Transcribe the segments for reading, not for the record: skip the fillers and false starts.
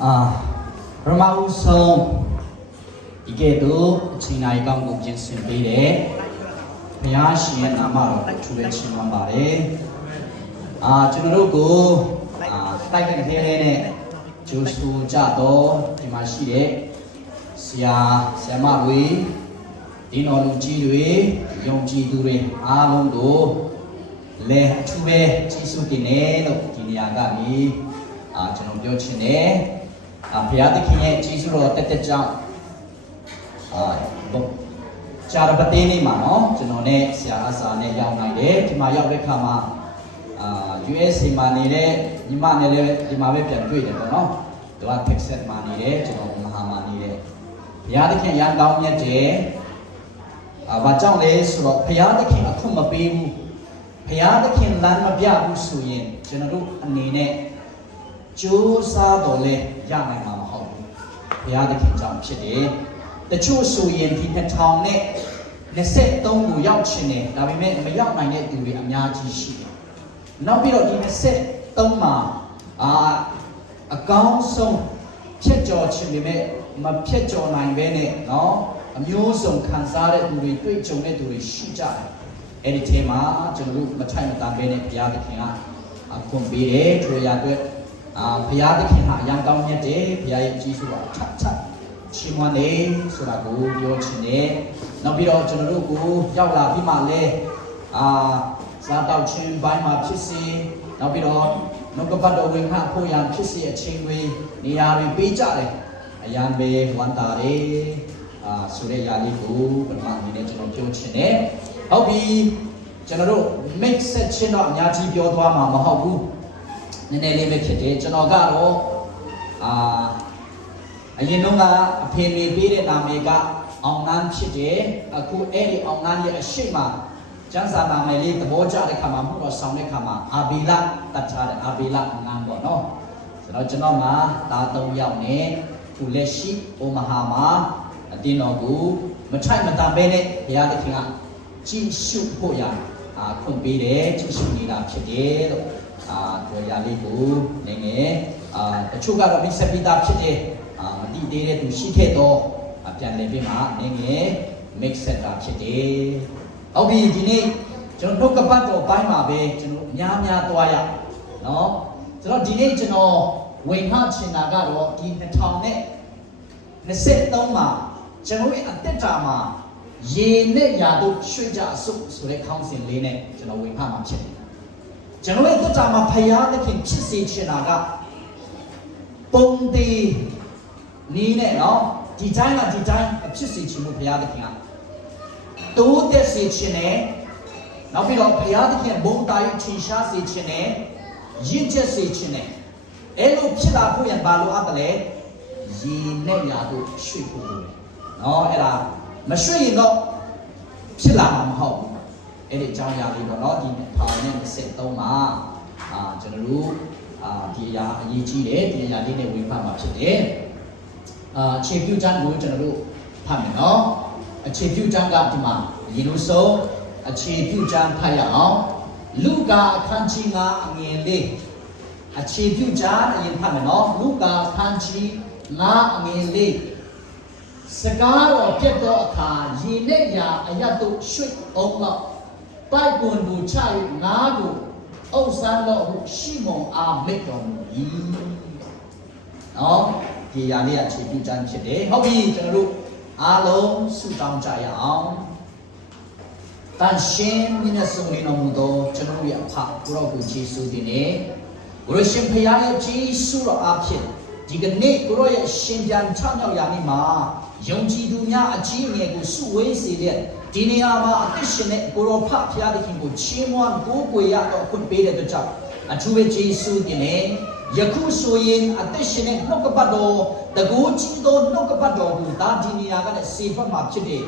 ပထမဦးဆုံးဒီကဲ့သို့အချိန်တိုင်းကောင်းကိုပြင်ဆင်ပေးတယ်ဘုရားရှင်ရဲ့နာမတော်ကိုထူးချီးမွမ်းပါတယ်ကျွန်တော်တို့ကိုတိုက်တဲ့ခဲလေးနဲ့ဂျိုးဆူကြတော့ဒီမှာရှိတဲ့ဆရာမတွေဒီတော်လူကြီးတွေယုံကြည်သူတွေအားလုံးကိုလည်းအထူးပဲကျေးဇူးတင်တယ်လို့ဒီနေရာကနေကျွန်တော်ပြောချင်တယ်ဘုရားသခင်ရဲ့ကျေးဇူးတော်တက်ကြောင့်ကြာရပတေးနေ့မှာနော်ကျွန်တော်နဲ့ဆရာအစာနဲ့ရောက်နိုင်တယ်ဒီမှာရောက်တဲ့ခါမှာUSA မှာနေတဲ့ညီမနဲ့လည်းဒီမှာပဲပြန်တွေ့တယ်ပေါ့နော်သူက Texas မှာနေတယ်ကျွန်တော်မဟာမှာနေတယ်ဘုရားသခင်ရန်ကောင်းမြတ်တယ်ဘာကြောင့်လဲဆိုတော့ဘုရားသခင်အခွင့်မပေးဘူးဘုရားသခင်လမ်းမပြဘူးဆိုရင်ကျွန်တော်တို့အနေနဲ့ကြိုးစားတော်လဲရနိုင်မှာမဟုတ်ဘူးဘုရားသခင်ကြောင့်ဖြစ်တယ်တချို့ဆိုရင်ဒီ2000နဲ့23ကိုရောက်ချင်တယ်ဒါပေမဲ့မရောက်နိုင်တဲ့သူတွေအများကြီးရှိတယ်နောက်ပြီးတော့ဒီ23မှာအကောင်းဆုံးဖြတ်ကျော်ခြင်းပေမဲ့မဖြတ်ကျော်နိုင်ဘဲနဲ့နော်အမျိုးစုံခံစားတဲ့သူတွေတွေ့ကြုံတဲ့သူတွေရှိကြတယ်အဲ့ဒီထဲမှာကျွန်တော်တို့မထိုင်မတန်ဘဲနဲ့ဘုရားသခင်ကအခွင့်ပေးတယ်ထိုရအတွက်ဘုရားသခင်ဟာအရန်ကောင်းမြတ်တယ်ဘုရားရဲ့ကြီးစွာထပ်ချီးမွမ်းတယ်ဆိုတာကိုပြောချင်တယ်နောက်ပြီးတော့ကျွန်တော်တို့ကိုရောက်လာပြီးမှလဲစားတောက်ခြင်းဘိုင်းမှာဖြစ်စေနောက်ပြီးတော့နှုတ်ကပတ်တော်ဝင်ခဖို့ရန်ဖြစ်စေအချိန်တွေနေရာတွေပေးကြတယ်အရန်ပဲဝန်တာတယ်ဆိုတဲ့ຢာလေးကိုပထမအနေနဲ့ကျွန်တော်ပြောချင်တယ်ဟုတ်ပြီကျွန်တော်တို့ mix ဆက်ချင်းတော့အများကြီးပြောသွားမှာမဟုတ်ဘူးနည်းနည်းလေးပဲဖြစ်တယ်ကျွန်တော်ကတော့အရင်တော့ကအဖေမေပေးတဲ့နာမည်ကအောင်နန်းဖြစ်တယ်အခုအဲ့ဒီအောင်နန်းရဲ့အရှိမကျန်းစာနာမည်လေးသဘောကျတဲ့ခါမှာမှုတော့ဆောင်းတဲ့ခါမှာအာဘီလာတတ်ထားတယ်အာဘီလာအောင်နန်းပေါ့နော်ဆိုတော့ကျွန်တော်မှာဒါ3ယောက်နဲ့သူလက်ရှိအိုမဟာမှာအတင်းတော်ကိုမထိုက်မတန်ပဲနဲ့ဘုရားသခင်ကကြည်ရှုဖို့ရခွင့်ပေးတယ်ကြည်ရှုနေတာဖြစ်တယ်လို့ပြောရလေးကိုနေငယ်တချို့ကတော့မိဆက်ပြီးသားဖြစ်တယ်မတိသေးတဲ့သူရှိခဲ့တော့ပြန်လည်ပြီးမှနေငယ် mix set တာဖြစ်တယ်ဟုတ်ပြီဒီနေ့ကျွန်တော်နှုတ်ကပတ်တော်ပိုင်းမှာပဲကျွန်တော်များသွားရနော်ဆိုတော့ဒီနေ့ကျွန်တော်ဝင်ဟချင်တာကတော့ဒီ2023မှာကျွန်တော်ရဲ့အသက်တာမှာရေနဲ့ရာတို့ရွှေ့ကြဆုပ်ဆိုတဲ့ခေါင်းစဉ်လေးနဲ့ကျွန်တော်ဝင်ဟမှာဖြစ်တယ်ကျွန်တော်ရဲ့အသက်တာမှာဖယားသခင်ဖြစ်စေချင်တာကပုံသေးနီးနဲ့နော်ဒီတိုင်းဖြစ်စေချင်လို့ဘုရားသခင်ကတိုးတက်စေချင်တယ်နောက်ပြီးတော့ဘုရားသခင်ဘုံတိုင်းထင်ရှားစေချင်တယ်ရင့်ကျက်စေချင်တယ်အဲ့လိုဖြစ်လာဖို့ရန်ဘာလို့အပ်တယ်လဲရေနဲ့ရာတို့ရွှေ့ဖို့လိုတယ်နော်အဲ့ဒါမရွှေ့ရင်တော့ဖြစ်လာမှာမဟုတ်ဘူးအဲ့ဒီအကြောင်းအရာလေးပေါ့နော်ဒီ2023မှာကျွန်တော်တို့ဒီအရာအရေးကြီးတယ်ဒီအရာလေးနဲ့ဝေဖန်မှာဖြစ်တယ်အခြေပြုကျမ်းကိုကျွန်တော်တို့ဖတ်မယ်နော်အခြေပြုကျမ်းကဒီမှာရေလို့ဆုံးအခြေပြုကျမ်းဖတ်ရအောင်လူကာအခန်းကြီး9အငယ်လေးအခြေပြုကျမ်းအရင်ဖတ်မယ်နော်လူကာအခန်းကြီး9အငယ်လေးစကားတော်ပြတ်သောအခါရေနဲ့ရာအရတ်တို့ရွှေ့အောင်တော့ပိုက်ကွန်တို့ချ၍ငါးကိုအုပ်ဆန်းတော်ဟုရှိမုန်အားမိတ်တော်မူ၏နော်ဒီရာလေးအခြေပြုကျမ်းဖြစ်တယ်ဟုတ်ပြီကျွန်တော်တို့အားလုံးဆုတောင်းကြရအောင်တန်ရှင်မြတ်စွာဘုရားတော်မူသောကျွန်တော်ရဲ့အဖကိုရောကိုယေရှုတင်နေဘုရားရှင်ဖခင်ရဲ့ယေရှုတော်အားဖြင့်ဒီကနေ့ကိုရောရဲ့ရှင်ပြန်ချမြောက်ရာနေ့မှာယုံကြည်သူများအကြီးအငယ်ကိုစုဝေးစေတဲ့ဒီနေရာမှာအသက်ရှင်တဲ့ကိုရောဖဖခင်သခင်ကိုချီးမွမ်းကိုးကွယ်ရတော့ခွင့်ပေးတဲ့အတွက်ကြောင့်အထူးပဲယေရှုတင်နေယခုဆိုရင်အသက်ရှင်တဲ့နှုတ်ကပတ်တော်တကူကြီးသောနှုတ်ကပတ်တော်ကိုဒါဒီနေရာကလည်းစေဖတ်မှာဖြစ်တယ်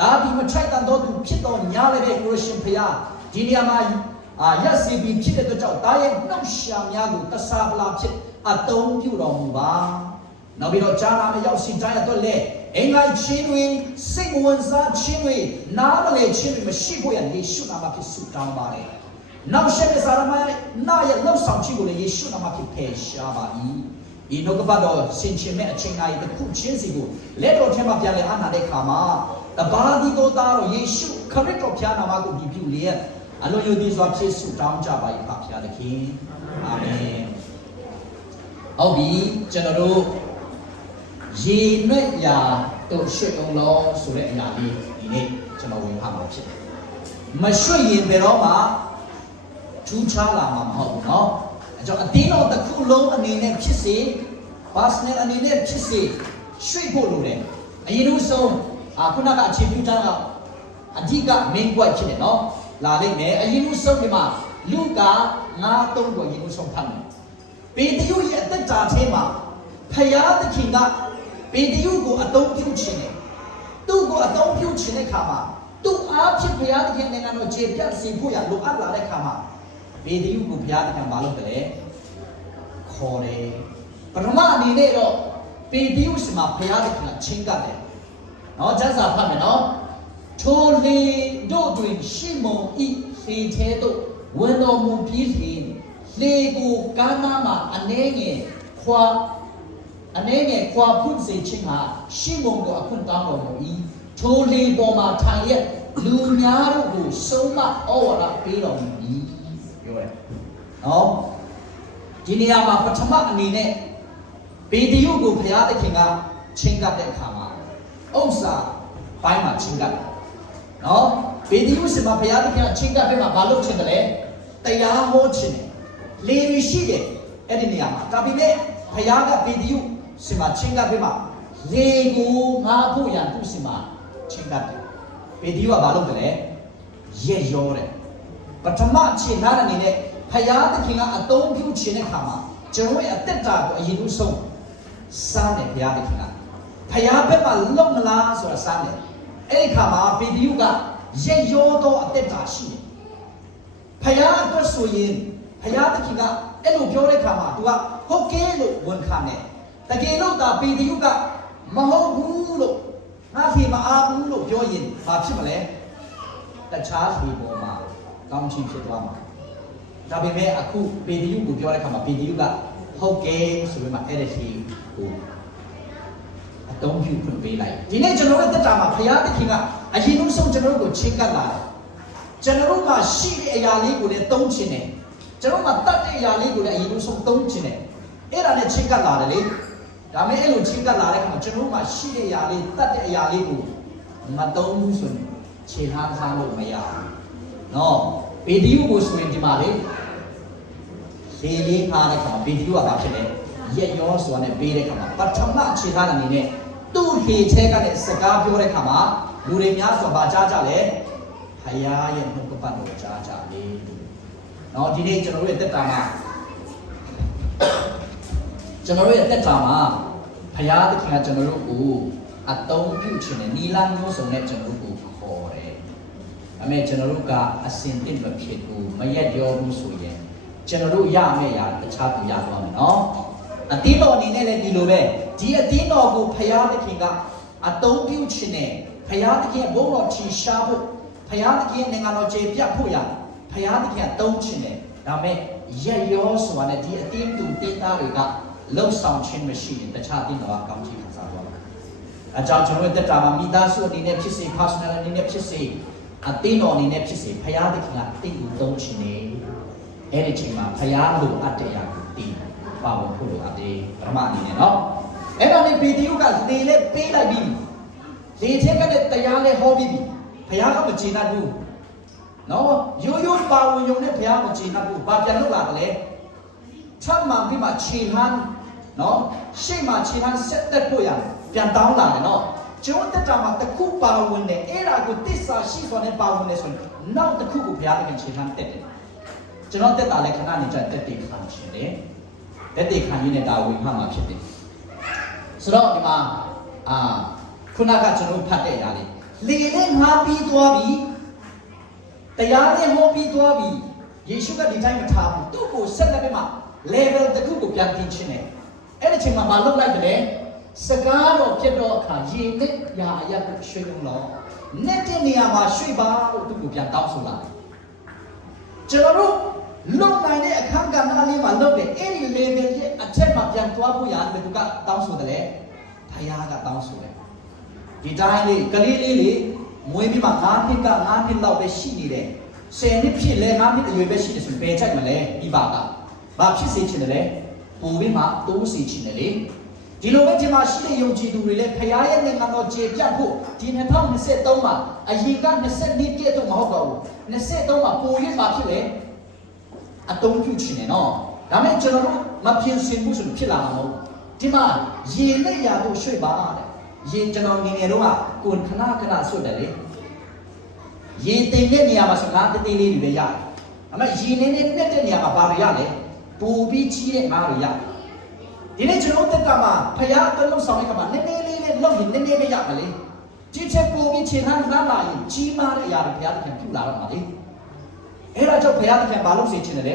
ဒါဒီမထိုက်တန်သောသူဖြစ်တော်ညာလည်းတဲ့ကိုရှင်ဖခင်ဒီနေရာမှာရက်စီပြီးဖြစ်တဲ့အတွက်ကြောင့်ဒါရဲ့နှုတ်ရှာများကိုတဆာပလာဖြစ်အသုံးပြုတော်မူပါနောက်ပြီးတော့ဂျာနာမရောက်စီတိုင်းအတွက်လည်းအင်္ဂါချင်းတွေစိတ်ဝင်စားခြင်းတွေနားမလည်ခြင်းတွေမရှိဖို့ရယေရှုနာမဖြစ်ဆုတောင်းပါတယ်နောက်ဆက်တဲ့စာရမနာရဲ့လှုပ်ဆောင်ခြင်းကိုလည်းယေရှုနာမဖြစ်ဖယ်ရှားပါ၏ ဒီနှုတ်ကပတ်တော်ဆင်ခြင်မဲ့အချိန်တိုင်းတစ်ခုချင်းစီကိုလက်တော်ထဲမှာပြန်လဲအားနာတဲ့အခါမှာတပါးဒီတော်သားတော်ယေရှုခရစ်တော်ဖျားနာမကိုဒီပြုလျက်အလွန်ယုံကြည်စွာဖြည့်ဆုတောင်းကြပါ၏ပါဖျားသခင်အာမင်ဟုတ်ပြီကျွန်တော်တို့ရေနွက်ရာတို့ရွှေအောင်လောဆိုတဲ့အရာလေးဒီနေ့ကျွန်တော်ဝင်ဖတ်မှာဖြစ်တယ်မရွှေရင်ဘယ်တော့မှထူးခြားလာမှာမဟုတ်ဘူးเนาะအဲကြောင့်အတင်းတော်တစ်ခုလုံးအနေနဲ့ဖြစ်စေ personal အနေနဲ့ဖြစ်စေရွှေဖို့လိုတယ်အရင်ဦးဆုံးခုနကအခြေပြုထားတာအဓိက main point ဖြစ်တယ်เนาะလာလိမ့်မယ်အရင်ဦးဆုံးဒီမှာလူက9-3ကိုအရင်ဦးဆုံးဖတ်မယ်ပေတရုရဲ့အသက်တာထဲမှာဖယားသခင်ကပေတရုကိုအသုံးပြုခြင်းနဲ့သူ့ကိုအသုံးပြုခြင်းတဲ့အခါမှာသူ့အားဖြင့်ဘုရားသခင်နိုင်ငံတော်ခြေပြတ်စီဖို့ရလိုအပ်လာတဲ့အခါမှာပေတရုကိုဘုရားသခင်မလုပ်တယ်ခေါ်တယ်ပထမအနေနဲ့တော့ပေတရုစမှာဘုရားသခင်ကချင်းကပ်တယ်နော်ကျမ်းစာဖတ်မယ်နော်ထိုလေတို့တွင်ရှေမုန်ဤစေသေးတို့ဝန်တော်မူပြီးစီလေကိုကားနာမှာအနေငယ်ခွာဖွင့်စေခြင်းဟာရှေမုန်ကိုအခွင့်တောင်းတော်မူ၏ထိုလေပေါ်မှာထိုင်ရက်လူများတို့ကိုဆုံးမဩဝါဒပေးတော်မူ၏ပြောတယ်နော်ဒီနေရာမှာပထမအနေနဲ့ပေတရုကိုဘုရားသခင်ကချင်းကပ်တဲ့အခါမှာဥစ္စာပိုင်းမှာချင်းကပ်တယ်နော်ပေတရုစမှာဘုရားသခင်ကချင်းကပ်ပြီးမှဘာလုပ်ချင်တယ်လဲတရားဟောချင်တယ်လေရီရှိတယ်အဲ့ဒီနေရာမှာဒါပေမဲ့ဘုရားကပေတရုစမှာချင်းကပ်ပြီးမှလေကိုငါဖို့ရန်သူစမှာချင်းကပ်တယ်ပေတရုကဘာလုပ်တယ်လဲရက်ရောတယ်ပထမအချိန်နားအနေနဲ့ဘုရားသခင်ကအသုံးပြုခြင်းတဲ့ခါမှာကျွန်တော်ရဲ့အသက်တာကိုအရင်ဆုံးစမ်းတယ်ဘုရားသခင်ကဘုရားဘက်မှာလုံမလားဆိုတာစမ်းတယ်အဲ့ဒီခါမှာပေတရုကရက်ရောသောအသက်တာရှိတယ်ဘုရားအတွက်ဆိုရင်ဘုရားသခင်ကအဲ့လိုပြောတဲ့ခါမှာသူကဟုတ်ကဲ့လို့ဝန်ခံတယ်တကယ်လို့ဒါပေတရုကမဟုတ်ဘူးလို့ငါဖေမအားဘူးလို့ပြောရင်ဘာဖြစ်မလဲတခြားဖေပေါ်မှာကောင်းချီးဖြစ်သွားမှာဒါပေမဲ့အခုပေတရုကိုပြောတဲ့အခါမှာပေတရုကဟုတ်ကဲ့ဆိုပြီးမှအဲ့ဒီစီကိုအသုံးပြုဖွင့်ပေးလိုက်ဒီနေ့ကျွန်တော်တို့တက်တာမှာဘုရားသခင်ကအရင်ဆုံးကျွန်တော်တို့ကိုချင်းကပ်လာတယ်ကျွန်တော်တို့မှာရှိတဲ့အရာလေးကိုလည်းသုံးခြင်းတယ်ကျွန်တော်မှာတတ်တဲ့အရာလေးကိုလည်းအရင်ဆုံးသုံးခြင်းတယ်အဲ့ဒါနဲ့ချင်းကပ်လာတယ်လေဒါမဲ့အဲ့လိုချင်းကပ်လာတဲ့အခါမှာကျွန်တော်တို့မှာရှိတဲ့အရာလေးတတ်တဲ့အရာလေးကိုမသုံးဘူးဆိုရင်ခြေထားစားလို့မရဘူးနော်ပေတရုကိုဆိုရင်ဒီမှာလေလေးအားတဲ့ခါမှာပေတရုကဘာဖြစ်လဲရက်ရောဆိုတာနဲ့ပေးတဲ့ခါမှာပထမအခြေထားတဲ့အနေနဲ့သူ့လေထဲကလည်းစကားပြောတဲ့ခါမှာလူတွေများစွာဘာကြားကြလဲဖယားရဲ့နှုတ်ကပတ်တော်ကြားကြလေနော်ဒီနေ့ကျွန်တော်တို့ရဲ့တက်တာမှာဖယားသခင်ကကျွန်တော်တို့ကိုအသုံးပြုခြင်းနဲ့နီလာမျိုးစုံနဲ့ကျွန်တော်တို့ကိုခေါ်တယ်အမေကျွန်တော်တို့ကအစင်တစ်မဖြစ်ဘူးမရက်ရောဘူးဆိုရင်ကျွန်တော်တို့ရမယ့်ရာတခြားသူရသွားမယ်နော်အတင်းတော်အနေနဲ့လည်းဒီလိုပဲဒီအတင်းတော်ကိုဖယားသခင်ကအသုံးပြုခြင်းနဲ့ဖယားသခင်ဘုန်းတော်ထင်ရှားဖို့ဖယားသခင်နိုင်ငံတော်ကျေပြတ်ဖို့ရဖယားသခင်ကသုံးခြင်းနဲ့ဒါမဲ့ရက်ရောဆိုတာနဲ့ဒီအတင်းသူတင်းသားတွေကလှုပ်ဆောင်ခြင်းမရှိရင်တခြားတင်းတော်ကကောင်းချီးခံစားသွားမှာအကြောင်းကျွန်တော်တို့တက်တာမှာမိသားစုအနေနဲ့ဖြစ်စေ personal အနေနဲ့ဖြစ်စေအတင်းတော်အနေနဲ့ဖြစ်စေဖယားသခင်ကတင့်ကိုသုံးခြင်းနဲ့အဲ့ဒီချိန်မှာဖယားလိုအပ်တဲ့အရာကိုတည်ပါဝင်ဖို့လိုအပ်တယ်ပထမအနေနဲ့နော်အဲ့ဒါနဲ့ပေတရုကလေနဲ့ပေးလိုက်ပြီးလေထက်ကလည်းတရားလည်းဟောပြီးပြီဖယားကမကျေနပ်ဘူးနော်ရိုးရိုးပါဝင်ရုံနဲ့ဖယားမကျေနပ်ဘူးဘာပြန်လုပ်လာတယ်လဲထပ်မှပြီးမှခြေဟန်းနော်ရှေ့မှာခြေဟန်းဆက်တက်ဖို့ရပြန်တောင်းလာတယ်နော်ကျုံးတက်တာမှာတစ်ခုပါဝင်တယ်အဲ့ဒါကိုတစ္ဆာရှိစွာနဲ့ပါဝင်တယ်ဆိုရင်နောက်တစ်ခုကိုဘုရားသခင်ခြေဟန်းတက်တယ်ကျွန်တော်တက်တာလည်းခဏနေကြတက်တေခံရှင်တယ်တက်တေခံရင်းနဲ့ဒါဝင်မှမှာဖြစ်တယ်ဆိုတော့ဒီမှာခုနကကျွန်တော်ဖတ်တဲ့အရာလေးလေနဲ့ငါပြီးသွားပြီတရားနဲ့ဟောပြီးသွားပြီယေရှုကဒီတိုင်းမထားဘူးသူ့ကိုဆက်လက်ပြီးမှ level တစ်ခုကိုပြန်တင်ခြင်းနဲ့အဲ့ဒီချိန်မှာမလုပ်လိုက်တယ်စကားတော်ဖြစ်တော့အခါရေနဲ့ရာအရကိုရွှေလုံးလောနဲ့တဲ့နေရာမှာရွှေပါလို့သူ့ကိုပြန်တောင်းဆိုလာတယ်ကျွန်တော်တို့လုံနိုင်တဲ့အခန်းကဏ္ဍလေးမှာလုပ်တယ်အဲ့ဒီ level ရဲ့အ ထက်မှာပြန်သွားဖို့ရတယ်သူကတောင်းဆိုတယ်လေဖယားကတောင်းဆိုတယ်ဒီတိုင်းလေးကလေးလေးလေးမွေးပြီးမှ9နှစ်လောက်ပဲရှိနေတယ်10နှစ်ဖြစ်လဲ9နှစ်အရွယ်ပဲရှိတယ်ဆိုဘယ်ချက်မလဲဒီပါကဘာဖြစ်စေချင်တယ်လဲပိုပြီးမှတိုးစီချင်တယ်လေဒီလိုပဲဒီမှာရှိတဲ့ယုံကြည်သူတွေလည်းဖယားရဲ့နိုင်ငံတော်ကျေပြတ်ဖို့ဒီ2023မှာအရင်က22ပြည့်တော့မဟုတ်တော့ဘူး23မှာပိုရပါဖြစ်လေအတုံးပြုချင်တယ်နော်ဒါမဲ့ကျွန်တော်တို့မပြင်ဆင်မှုဆိုဖြစ်လာမှာမဟုတ်ဒီမှာရေနဲ့ရာတို့ရွှေ့ပါတဲ့ရေကျွန်တော်ငယ်ငယ်တော့ကကိုယ်ခဏဆွတ်တယ်လေရေတိမ်တဲ့နေရာမှာဆိုငါတေးလေးတွေပဲရတယ်အမေရေနေနဲ့တဲ့နေရာမှာဘာတွေရလဲပူပြီးချီးတဲ့ငါတွေရတယ်ဒီနေ့ကျွန်တော်တက်ကမှာဖယားအလုံးဆောင်တဲ့ကမှာနည်းနည်းလေးနဲ့လောက်ရင်နည်းနည်းပဲရပါလေကြီးချက်ပူပြီးခြေနှမ်းလာရင်ကြီးမားတဲ့အရာတွေဘုရားသခင်ပြုလာတော့မှာလေအဲ့ဒါကြောင့်ဘုရားသခင်ဘာလို့စေချင်တယ်လဲ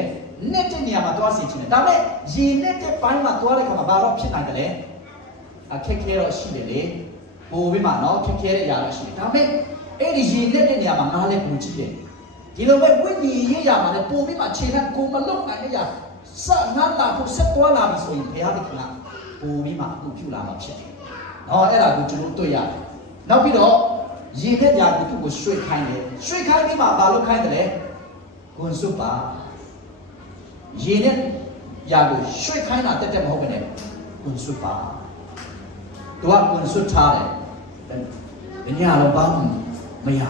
နဲ့တဲ့နေရာမှာသွားစေချင်တယ်ဒါပေမဲ့ရေနဲ့တဲ့ပိုင်းမှာသွားတဲ့ခါမှာဘာလို့ဖြစ်နိုင်တယ်လဲအခက်ခဲတော့ရှိတယ်လေပိုပြီးမှနော်ခက်ခဲတဲ့အရာတော့ရှိတယ်ဒါပေမဲ့အဲ့ဒီရေနဲ့တဲ့နေရာမှာငါလည်းပူကြည့်တယ်ဒီလိုပဲဝိညာဉ်ရေးရမှာလည်းပိုပြီးမှခြေနှမ်းကိုမလုံနိုင်တဲ့အရာစငါလာဖို့ဆက်သွားလာပြီဆိုရင်ဘုရားသခင်ကပိုပြီးမှအခုပြုလာမှာဖြစ်တယ်နော်အဲ့ဒါကိုကျွန်တော်တွေ့ရတယ်နောက်ပြီးတော့ရေနဲ့ညာကိုသူ့ကိုရွှေ့ခိုင်းတယ်ရွှေ့ခိုင်းပြီးမှဘာလို့ခိုင်းတယ်လဲဂွန်စုပါရေနဲ့ညာကိုရွှေ့ခိုင်းတာတက်မဟုတ်ပဲနဲ့ဂွန်စုပါသူကဂွန်စုထားတယ်ညတော့ဘာမှမရ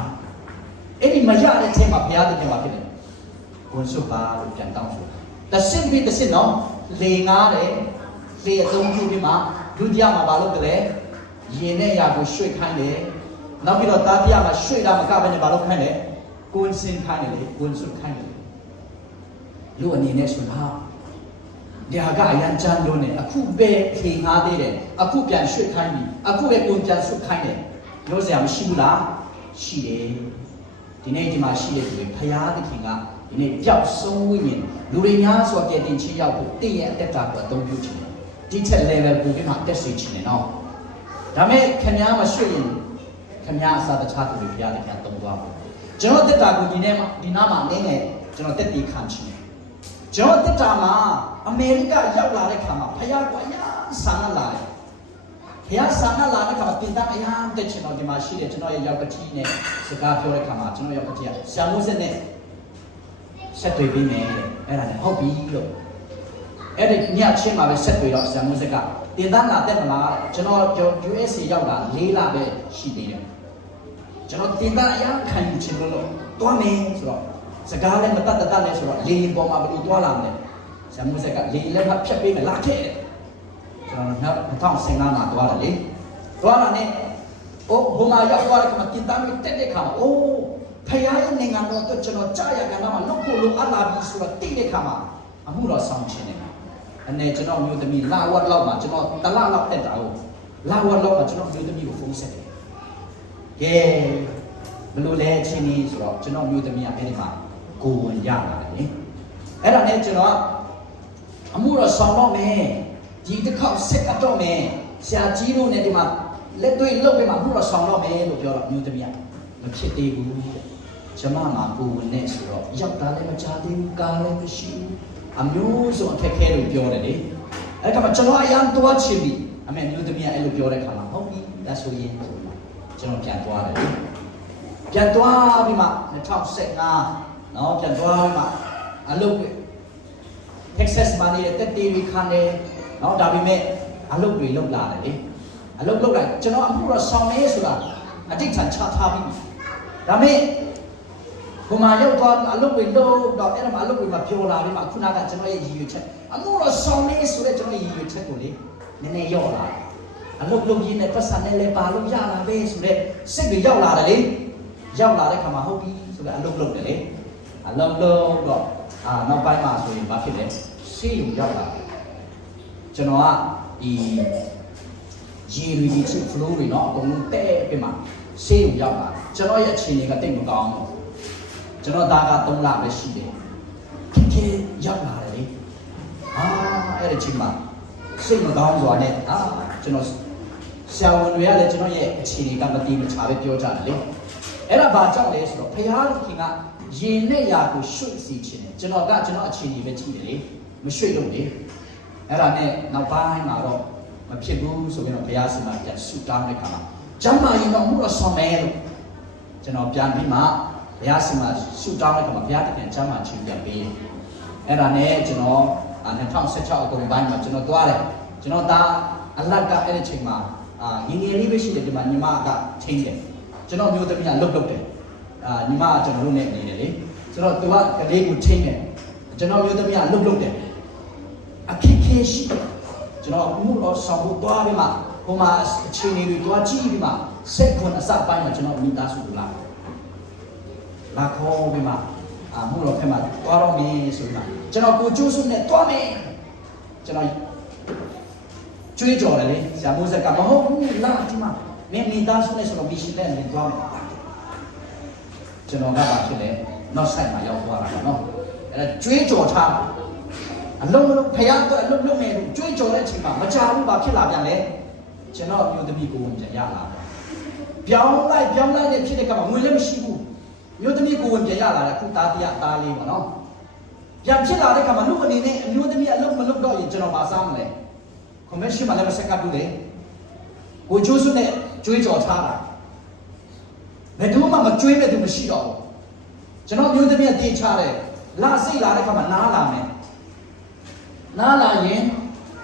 အဲ့ဒီမရတဲ့အချိန်မှာဘုရားသခင်ကဖြစ်တယ်ဂွန်စုပါလို့ပြန်တောင်းဆိုတဆင့်ပြီးတဆင့်နော်လေငားတယ်လေအသုံးပြုပြီးမှဒုတိယမှာဘာလုပ်ကြလဲရေနဲ့ရာကိုရွှေ့ခိုင်းတယ်နောက်ပြီးတော့တတိယမှာရွှေ့တာမကဘဲနဲ့ဘာလုပ်ခိုင်းလဲကွန်စင်ခိုင်းတယ်လေကွန်ဆွတ်ခိုင်းတယ်လူအနေနဲ့ဆိုတာဒီဟာကအရန်ချမ်းလို့နေအခုပဲခေငားသေးတယ်အခုပြန်ရွှေ့ခိုင်းပြီအခုပဲကွန်ပြန်ဆွတ်ခိုင်းတယ်ပြောစရာမရှိဘူးလားရှိတယ်ဒီနေ့ဒီမှာရှိတဲ့သူတွေဖယားသခင်ကဒီနေ့ပျောက်ဆုံးဝိညာဉ်လူတွေများစွာကဲတင်ချေရောက်ဖို့တင့်ရဲ့အသက်တာကိုအသုံးပြုချင်တယ်ဒီချက် level ကိုဒီမှာတက်စေချင်တယ်နော်ဒါမဲ့ခင်ဗျားမရွှေ့ရင်ခင်ဗျားအစားတခြားသူတွေဘုရားသခင်သုံးသွားဖို့ကျွန်တော်တက်တာကိုဒီနားမှာနည်းနည်းကျွန်တော်တက်တည်ခံချင်တယ်ကျွန်တော်တက်တာမှာအမေရိကရောက်လာတဲ့ခါမှာဘုရားကအရာဆန္ဒလာတယ်ဘုရားဆန္ဒလာတဲ့ခါမှာတင်တာအရာတက်ချင်တော့ဒီမှာရှိတယ်ကျွန်တော်ရဲ့ရောက်ကတိနဲ့စကားပြောတဲ့ခါမှာကျွန်တော်ရောက်ကတိကဆရာမိုးစက်နဲ့ဆက်တွေ့ပြီးမယ်အဲ့ဒါနဲ့ဟုတ်ပြီလို့အဲ့ဒီညချင်းမှာပဲဆက်တွေ့တော့ဆရာမိုးစက်ကတင်သားလာတက်မလားကျွန်တော် USA ရောက်လာ4လပဲရှိသေးတယ်ကျွန်တော်တင်သားအရာခံယူချင်လို့တွားမယ်ဆိုတော့စကားလည်းမတတ်တတ်လည်းဆိုတော့လေပေါ်မှာဘယ်လိုတွားလာမလဲဆရာမိုးဆက်ကလေလည်းဖြတ်ပေးမယ်လာခဲ့တယ်ကျွန်တော်2015မှာတွားလာလေတွားလာနဲ့ဟိုမှာရောက်သွားတဲ့ခါမှာတင်သားမျိုးတက်တဲ့ခါမှာဖယားရဲ့နိုင်ငံတော်အတွက်ကျွန်တော်ကြားရကဏ္ဍမှာလုပ်ဖို့လိုအပ်လာပြီဆိုတော့တိတဲ့ခါမှာအမှုတော်ဆောင်ခြင်းနဲ့အနေကျွန်တော်မျိုးသမီးလာဝတ်လောက်မှာကျွန်တော်တလလောက်တက်တာဟုတ်လာဝတ်လောက်မှာကျွန်တော်မျိုးသမီးကိုဖုန်းဆက်တယ်ကဲဘယ်လိုလဲအချင်းကြီးဆိုတော့ကျွန်တော်မျိုးသမီးကအဲ့ဒီမှာကိုဝင်ရလာတယ်လေအဲ့ဒါနဲ့ကျွန်တော်အမှုတော်ဆောင်တော့မယ်ဒီတစ်ခေါက်ဆက်ကတော့မယ်ဆရာကြီးတို့နဲ့ဒီမှာလက်တွေ့လုပ်ပြီးမှအမှုတော်ဆောင်တော့မယ်လို့ပြောတော့မျိုးသမီးကမဖြစ်သေးဘူးကျမမှာကိုဝင်နေဆိုတော့ရောက်တာလည်းမချသေးဘူးကားလည်းမရှိဘူးအမျိုးစုံအခက်ခဲလို့ပြောတယ်လေအဲ့ကမှကျွန်တော်အရန်တွားချင်ပြီအမေမျိုးသမီးကအဲ့လိုပြောတဲ့ခါမှာဟုတ်ပြီဒါဆိုရင်ကျွန်တော်ပြန်သွားတယ်လေပြန်သွားပြီးမှ2015နော်ပြန်သွားပြီးမှအလုပ် Texas မှာနေတဲ့တက်တီတွေခံတယ်နော်ဒါပေမဲ့အလုပ်တွေလုပ်လာတယ်လေအလုပ်လုပ်လိုက်ကျွန်တော်အခုတော့ဆောင်နေဆိုတာအတိတ်ချထားပြီးဒါပေမဲ့ဘုံမှာရောက်သွားအလုပ်တွေလုပ်တော့အဲ့ဒါမှအလုပ်တွေမှာပြောလာပြီးမှခုနကကျွန်တော်ရဲ့ရည်ရွယ်ချက်အမှုတော့ဆောင်နေဆိုတဲ့ကျွန်တော်ရည်ရွယ်ချက်ကိုလေနည်းနည်းရောက်လာအလုပ်လုပ်ရင်းနဲ့ပတ်စံနဲ့လည်းပါလို့ရလာပဲဆိုတဲ့စိတ်တွေရောက်လာတယ်လေရောက်လာတဲ့ခါမှာဟုတ်ပြီဆိုတော့အလုပ်လုပ်တယ်လေအလုပ်လုပ်တော့နောက်ပိုင်းမှာဆိုရင်ဘာဖြစ်လဲဆေးရုံရောက်လာတယ်ကျွန်တော်ကဒီရေရီချစ်ဖလိုးတွေတော့အကုန်လုံးတဲ့ပြမှာဆေးရုံရောက်လာကျွန်တော်ရဲ့အခြေအနေကတိတ်မကောင်းဘူးကျွန်တော်သားက3လပဲရှိတယ်ခေရောက်လာတယ်လေအဲ့ဒီချိန်မှာစိတ်မကောင်းစွာနဲ့ကျွန်တော်ဆရာဝန်တွေကလည်းကျွန်တော်ရဲ့အခြေအနေကမတည်မချပဲပြောကြတယ်လေအဲ့ဒါဘာကြောင့်လဲဆိုတော့ဘုရားသခင်ကရင်နဲ့ရာကိုရွှေ့စီခြင်းတယ်ကျွန်တော်အခြေအနေပဲကြည့်တယ်လေမရွှေ့လို့လေ အဲ့ဒါနဲ့နောက်ပိုင်းမှာတော့မဖြစ်ဘူးဆိုပြီးတော့ဘုရားရှင်မှာပြန်ဆုတောင်းတဲ့ခါမှာကျမ်းမာရင်တော့မှုတော့ဆောင်မယ်လို့ကျွန်တော်ပြန်ပြီးမှဘုရားရှင်မှာဆုတောင်းတဲ့ခါမှာဘုရားတခင်ကျမ်းမာခြင်းပြန်ပေးတယ်အဲ့ဒါနဲ့ကျွန်တော်2016အကုန်ပိုင်းမှာကျွန်တော်သွားတယ်ကျွန်တော်ဒါအလတ်ကအဲ့ဒီချိန်မှာငငယ်လေးပဲရှိတယ်ဒီမှာညီမကချင်းတယ်ကျွန်တော်မျိုးသမီးကလှုပ်တယ်ညီမကကျွန်တော်တို့နဲ့နေတယ်လေဆိုတော့သူကကလေးကိုချင်းတယ်ကျွန်တော်မျိုးသမီးကလှုပ်တယ်အခက်ခဲရှိတယ်ကျွန်တော်မှုတော့ဆောင်ဖို့သွားပြီးမှဟိုမှာအချိန်လေးတွေသွားကြည့်ပြီးမှစက်ခွန်အစပိုင်းမှာကျွန်တော်မိသားစုကိုလာခေါ်ပြီးမှမှုတော့ဖက်မှာသွားတော့မင်းဆိုပြီးမှကျွန်တော်ကိုကျိုးစုနဲ့သွားမယ်ကျွန်တော်ကျွေးကြော်တယ်လေဆရာမိုးဆက်ကမဟုတ်ဘူးလာဒီမှာမင်းမိသားစုနဲ့ဆိုတော့မရှိတဲ့နေသွားမယ်ကျွန်တော်ကဖြစ်လေနောက်ဆိုင်မှာရောက်သွားတာနော်အဲ့ဒါကျွေးကြော်ထားအလုံးဖယားတော့အလုံးလုံးနေကျွေးကြော်တဲ့အချိန်မှာမချဘူးဘာဖြစ်လာပြန်လဲကျွန်တော်မျိုးသမီးကိုဝင်ပြန်ရလာပြောင်းလိုက်နဲ့ဖြစ်တဲ့ကမှာငွေလည်းမရှိဘူးမျိုးသမီးကိုဝင်ပြန်ရလာတယ်ခုသားတရားသားလေးပေါ့နော်ပြန်ဖြစ်လာတဲ့ကမှာလူအနေနဲ့အမျိုးသမီးအလုံးမလုံးတော့ရင်ကျွန်တော်မစားမလဲကွန်ဗင်ရှင်းမှာလည်းဆက်ကပ်တူတယ်ကိုကျိုးစုနဲ့ကျွေးကြော်ထားတာဘယ်သူမှမကျွေးမဲ့သူမရှိတော့ဘူးကျွန်တော်မျိုးသမီးကတေးချတယ်လာစိတ်လာတဲ့ကမှာနားလာမယ်နားလာရင်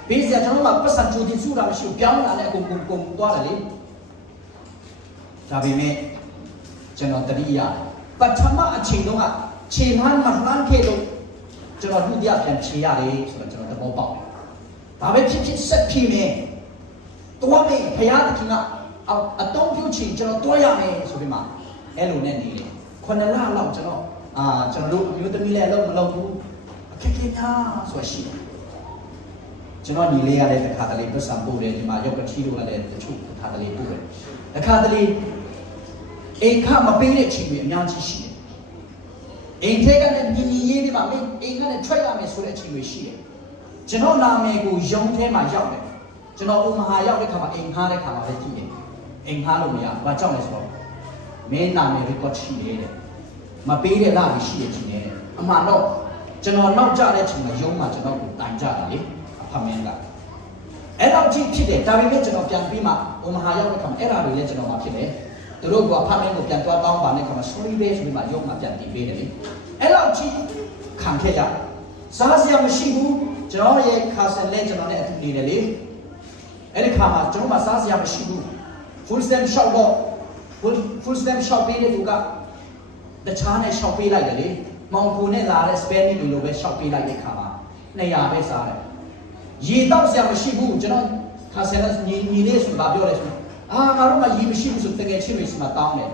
ဘေးစရာကျွန်တော်ကပတ်စံချိုးတင်စုတာမရှိဘူးပြောင်းလာတဲ့အကုန်သွားတယ်လေဒါပေမဲ့ကျွန်တော်တတိယပထမအချိန်တုန်းကခြေမှန်းမမှန်းခဲ့လို့ကျွန်တော်ဒုတိယပြန်ခြေရတယ်ဆိုတော့ကျွန်တော်သဘောပေါက်တယ်ဘာပဲဖြစ်ဖြစ်ဆက်ဖြစ်နေတွားမယ်ဘုရားသခင်ကအတုံးပြုချင်ကျွန်တော်တွားရမယ်ဆိုပြီးမှအဲ့လိုနဲ့နေတယ်9လလောက်ကျွန်တော်တို့အမျိုးသမီးလည်းအလုပ်မလုပ်ဘူးအခက်အခဲများဆိုရှိတယ်ကျွန်တော်ညီလေးရတဲ့တစ်ခါတလေပတ်စံပို့တယ်ဒီမှာရောက်ကချီလို့လည်းတချို့တစ်ခါတလေပို့တယ်တစ်ခါတလေအိမ်ခမပေးတဲ့ချိန်တွေအများကြီးရှိတယ်အိမ်ထဲကလည်းညီညီရေးဒီမှာမင်းအိမ်ကလည်းထွက်ရမယ်ဆိုတဲ့အချိန်တွေရှိတယ်ကျွန်တော်နာမည်ကိုယုံထဲမှာရောက်တယ်ကျွန်တော်ဥမဟာရောက်တဲ့ခါမှာအိမ်ငှားတဲ့ခါမှာပဲကြည့်တယ်အိမ်ငှားလို့မရဘာကြောင့်လဲဆိုတော့မင်းနာမည်ကိုရှိတယ်တဲ့မပေးတဲ့လားရှိတယ်ချင်းတယ်အမှန်တော့ကျွန်တော်နောက်ကျတဲ့ချိန်မှာယုံမှာကျွန်တော်ကိုတိုင်ကြတယ်လေအဖမင်းကအဲ့တော့ကြည့်ဖြစ်တယ်ဒါပေမဲ့ကျွန်တော်ပြန်ပြီးမှဥမဟာရောက်တဲ့ခါမှာအဲ့ဒါတွေလည်းကျွန်တော်မှာဖြစ်တယ်သူတို့ကအဖမင်းကိုပြန်သွားတောင်းပါတဲ့ခါမှာ sorry ပဲဆိုပြီးမှယုံမှာပြန်တည်ပေးတယ်လေအဲ့တော့ကြည့်ခံခဲ့ရစားစရာမရှိဘူးကျွန်တော်ရဲ့ခါဆန်လဲကျွန်တော်နဲ့အတူနေတယ်လေအဲ့ဒီခါမှာကျွန်တော်မစားစရာမရှိဘူး full stem shop တော့ full stem shop ပေးတဲ့သူကတခြားနဲ့ shop ပေးလိုက်တယ်လေမောင်ကိုနဲ့လာတဲ့ Spanish လိုပဲ shop ပေးလိုက်တဲ့ခါမှာ200ပဲစားတယ်ရေတောက်စရာမရှိဘူးကျွန်တော်ခါဆန်လဲညီလေးဆိုတာပြောတယ်ဆိုငါတို့မှရေမရှိဘူးဆိုတကယ်ချင်းတွေစီမှာတောင်းတယ်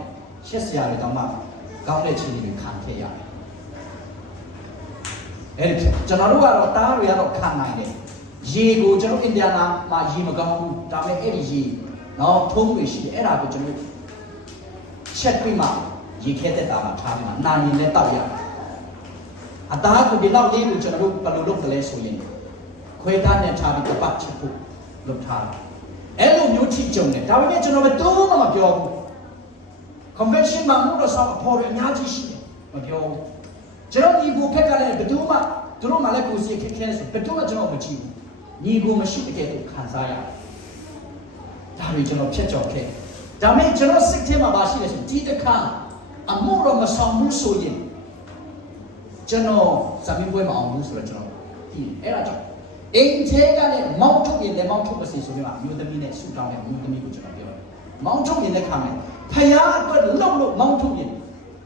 ရှက်စရာတွေတောင်းမှကောင်းတဲ့ချင်းတွေခံခဲ့ရတယ်အဲ့ဒီကျွန်တော်တို့ကတော့တားတွေကတော့ခံနိုင်တယ်ရေကိုကျွန်တော်အိန္ဒိယနာမှာရေမကောင်းဘူးဒါပေမဲ့အဲ့ဒီရေနော်ထုံးတွေရှိတယ်အဲ့ဒါကိုကျွန်တော်ချက်ပြီးမှရေခဲတဲ့တာမှာထားပြီးမှနာရင်လည်းတောက်ရတယ်အသားကိုဒီလောက်လေးကိုကျွန်တော်တို့ဘယ်လိုလုပ်ကြလဲဆိုရင်ခွဲသားနဲ့ထားပြီးတပတ်ချက်ဖို့လုပ်ထားတယ်အဲ့လိုမျိုးထိကြုံတယ်ဒါပေမဲ့ကျွန်တော်တို့မှမပြောဘူး convention မှာမှုတော့ဆောက်ဖို့ရအများကြီးရှိတယ်မပြောဘူးကျွန်တော်ညီကိုဖက်ကလည်းဘယ်သူမှသူတို့မှလည်းကိုစီခက်ခဲဆိုဘယ်သူမှကျွန်တော်မကြည့်ဘူးညီကိုမရှိတကယ်လို့ခံစားရတယ်ဒါတွေကျွန်တော်ဖြတ်ကျော်ခဲ့ဒါပေမဲ့ကျွန်တော်စိတ်ထဲမှာပါရှိတယ်ဆိုဒီတစ်ခါအမှုတော့မဆောင်ဘူးဆိုရင်ကျွန်တော်ဇမင်းပွဲမအောင်ဘူးဆိုတော့ကျွန်တော်ဒီအဲ့ဒါကြောင့်အိမ်ထဲကလည်းမောင်းထုတ်ရင်လည်းမောင်းထုတ်ပါစေဆိုပြီးမှမျိုးသမီးနဲ့ဆူတောင်းတဲ့မျိုးသမီးကိုကျွန်တော်ပြောတယ်မောင်းထုတ်ရင်လည်းခံမယ်ဖယားအတွက်လုံလို့မောင်းထုတ်ရင်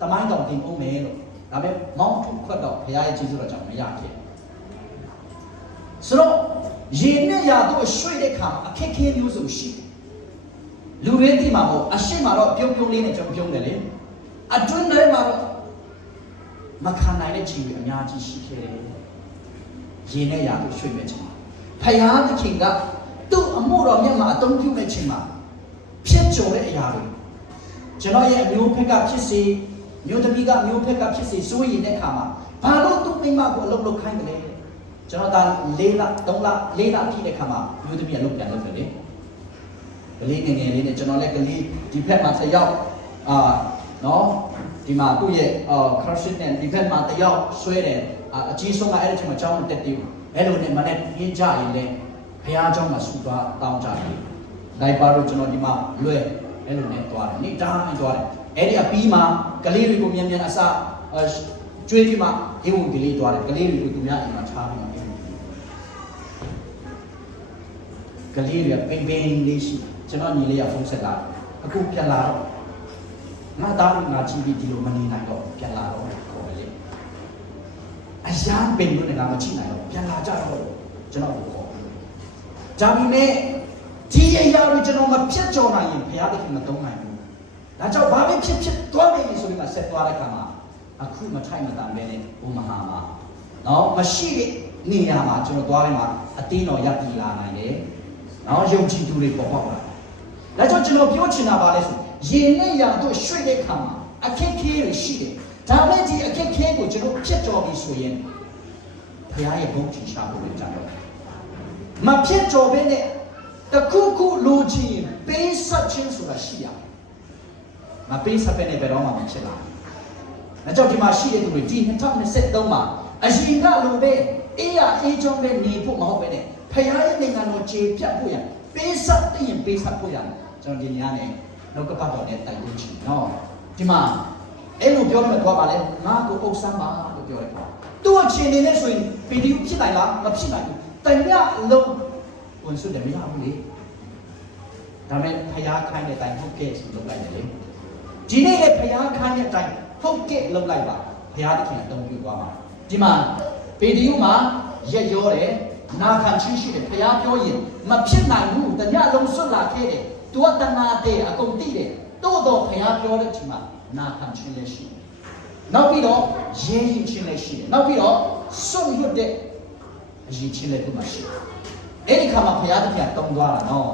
တမိုင်းတော်တင်အောင်မယ်လို့ဒါပေမဲ့မောင်းထုတ်ခွတ်တော့ဘုရားရဲ့ကျေးဇူးတော်ကြောင့်မရခဲ့ဆိုတော့ရေနဲ့ရာတို့ရွှေ့တဲ့ခါအခက်ခဲမျိုးစုံရှိလူတွေတိမှာပေါ့အရှိမတော့ပြုံးလေးနဲ့ကျွန်တော်ပြုံးတယ်လေအတွင်းထဲမှာတော့မခံနိုင်တဲ့ခြေတွေအများကြီးရှိခဲ့တယ်ရေနဲ့ရာတို့ရွှေ့မဲ့ချိန်ဖယားသခင်ကသူ့အမှုတော်မြတ်မှာအသုံးပြုမဲ့ချိန်မှာဖြစ်ကြုံတဲ့အရာတွေကျွန်တော်ရဲ့အမျိုးဖက်ကဖြစ်စေမျိုးသမီးကမျိုးဖက်ကဖြစ်စေစိုးရင်တဲ့ခါမှာဘာလို့သူ့မိမကိုအလုပ်လုပ်ခိုင်းတယ်လဲကျွန်တော်ဒါ4လ3လ4လပြည့်တဲ့ခါမှာမျိုးသမီးကလုပ်ပြန်လုပ်တယ်လေကလေးငယ်ငယ်လေးနဲ့ကျွန်တော်လည်းကလေးဒီဖက်မှာဆက်ရောက်နော် ဒီမှာသူ့ရဲ့crushing နဲ့ဒီဘက်မှာတယောက်ဆွဲတယ်အကြီးဆုံးကအဲ့ဒီချိန်မှာကျောင်းတက်တယ်အဲ့လိုနဲ့မနဲ့ပြင်းကြရင်လည်းဘုရားကျောင်းမှာဆူသွားတောင်းကြတယ်လိုက်ပါတော့ကျွန်တော်ဒီမှာလွဲအဲ့လိုနဲ့သွားတယ်နေ့တိုင်းသွားတယ်အဲ့ဒီအပြီးမှာကလေးတွေကိုမြန်မြန်အစကျွေးပြီးမှဟင်းဝင်ကလေးသွားတယ်ကလေးတွေကိုသူများအိမ်မှာချားပြီးမှကလေးတွေကပိန်ပိန်လေးရှိကျွန်တော်ညီလေးကဖုန်းဆက်လာအခုပြန်လာတော့ငါသားငါချီပြီးဒီလိုမနေနိုင်တော့ပြန်လာတော့ခေါ်လေအရာပင်လို့လည်းငါမချိနိုင်တော့ပြန်လာကြတော့ကျွန်တော်ကိုခေါ်ဒါပေမဲ့ဒီအရာကိုကျွန်တော်မဖြတ်ကျော်နိုင်ရင်ဘုရားသခင်မသုံးနိုင်ဘူးဒါကြောင့်ဘာပဲဖြစ်ဖြစ်သွားမယ်ဆိုပြီးမှဆက်သွားတဲ့ခါမှာအခုမထိုက်မတန်ပဲနဲ့ဘုမဟာမှာနော်မရှိတဲ့နေရာမှာကျွန်တော်သွားလိုက်မှာအတင်းတော်ရပ်တည်လာနိုင်တယ်နော်ယုံကြည်သူတွေပေါ်ပေါက်လာဒါကြောင့်ကျွန်တော်ပြောချင်တာပါလဲဆိုရင်နဲ့ရာတို့ရွှေ့တဲ့ခါမှာအခက်ခဲတွေရှိတယ်ဒါပေမဲ့ဒီအခက်ခဲကိုကျွန်တော်ဖြတ်ကျော်ပြီးဆိုရင်ဘုရားရဲ့ဘုန်းကြီးရှာဖို့လည်းကြတော့မဖြတ်ကျော်ဘဲနဲ့တခုခုလိုချင်ပေးဆက်ခြင်းဆိုတာရှိရမပေးဆက်ပဲနဲ့ဘယ်တော့မှမဖြစ်လာဘူးဒါကြောင့်ဒီမှာရှိတဲ့သူတွေဒီ2023မှာအရင်ကလိုပဲအေးရအေးချောင်းပဲနေဖို့မဟုတ်ပဲနဲ့ဖခင်ရဲ့နိုင်ငံတော်ခြေပြတ်ဖို့ရပေးဆက်တဲ့ရင်ပေးဆက်ဖို့ရကျွန်တော်ဒီညနေနောက်ကပတ်တော်နဲ့တိုင်လို့ချင်နော်ဒီမှာအဲ့လိုပြောမှတော့ပါလေငါကိုအုပ်ဆန်းပါလို့ပြောတယ်သူ့အခြေအနေနဲ့ဆိုရင်ဗီဒီယိုဖြစ်နိုင်လားမဖြစ်နိုင်ဘူးတန်ရလုံးဝင်စွတ်တယ်မရဘူးလေဒါပေမဲ့ဖခင်ခိုင်းတဲ့အတိုင်းဟုတ်ကဲ့ဆိုလုပ်လိုက်တယ်လေဒီနေ့လေဖခင်ခိုင်းတဲ့အတိုင်းဟုတ်ကဲ့လုပ်လိုက်ပါဘုရားသခင်အသုံးပြုသွားပါဒီမှာဗီဒီယိုမှာရက်ရောတယ်နာခံချင်းရှိတယ်ဘုရားပြောရင်မဖြစ်နိုင်ဘူးတညလုံးဆွတ်လာခဲ့တယ်သူကတဏှာတဲ့အကုန်သိတယ်တိုးတော့ဘုရားပြောတဲ့ချိန်မှာနာခံချင်းလည်းရှိတယ်နောက်ပြီးတော့ရဲရင်ချင်းလည်းရှိတယ်နောက်ပြီးတော့ဆွတ်ရွတ်တဲ့အရေးချင်းလည်းသူ့မှာရှိတယ်အဲ့ဒီခါမှာဘုရားသခင်တုံးသွားတာနော်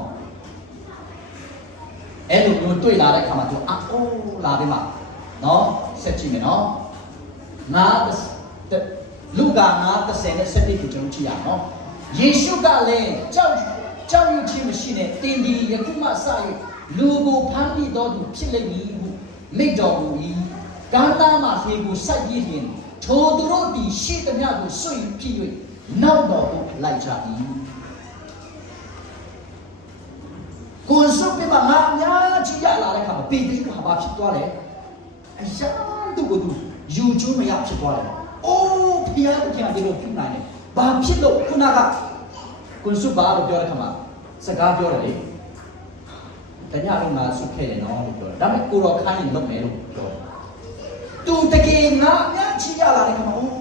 အဲ့လိုမျိုးတွေ့လာတဲ့ခါမှာသူအိုးလာတယ်မှာနော်ဆက်ကြည့်မယ်နော်ငါလူကငါ30နဲ့7ကိုကျွန်တော်ကြည့်ရအောင်နော်ယေရှုကလည်းကြောက်ရွံ့ခြင်းမရှိနဲ့တင်ဒီယခုမှစ၍လူကိုဖမ်းမိတော်သူဖြစ်လိမ့်မည်ဟုမိန့်တော်မူ၏ကမ်းသားမှဖေကိုစိုက်ပြီးရင်ထိုသူတို့သည်ရှေ့သမျှကိုဆွင့်ပြည့်၍နောက်တော်သို့လိုက်ကြ၏ကိုယ်စုပ်ပြမငါအများကြီးရလာတဲ့ခါမှာပေတရုကဘာဖြစ်သွားလဲအရာသူ့ကိုသူယူကျိုးမရဖြစ်သွားတယ်အိုးဖျားတဲ့ခင်ဗျာဒီလိုပြုနိုင်တယ်ဘာဖြစ်လို့ခုနကကိုယ်စုပ်ဘာလို့ပြောတဲ့ခါမှာစကားပြောတယ်လေတညလုံးငါစုခဲ့တယ်နော်လို့ပြောတယ်ဒါပေမဲ့ကိုတော်ခိုင်းရင်လုပ်မယ်လို့ပြောတယ်သူတကယ်ငါအများကြီးရလာတဲ့ခါမှာအိုး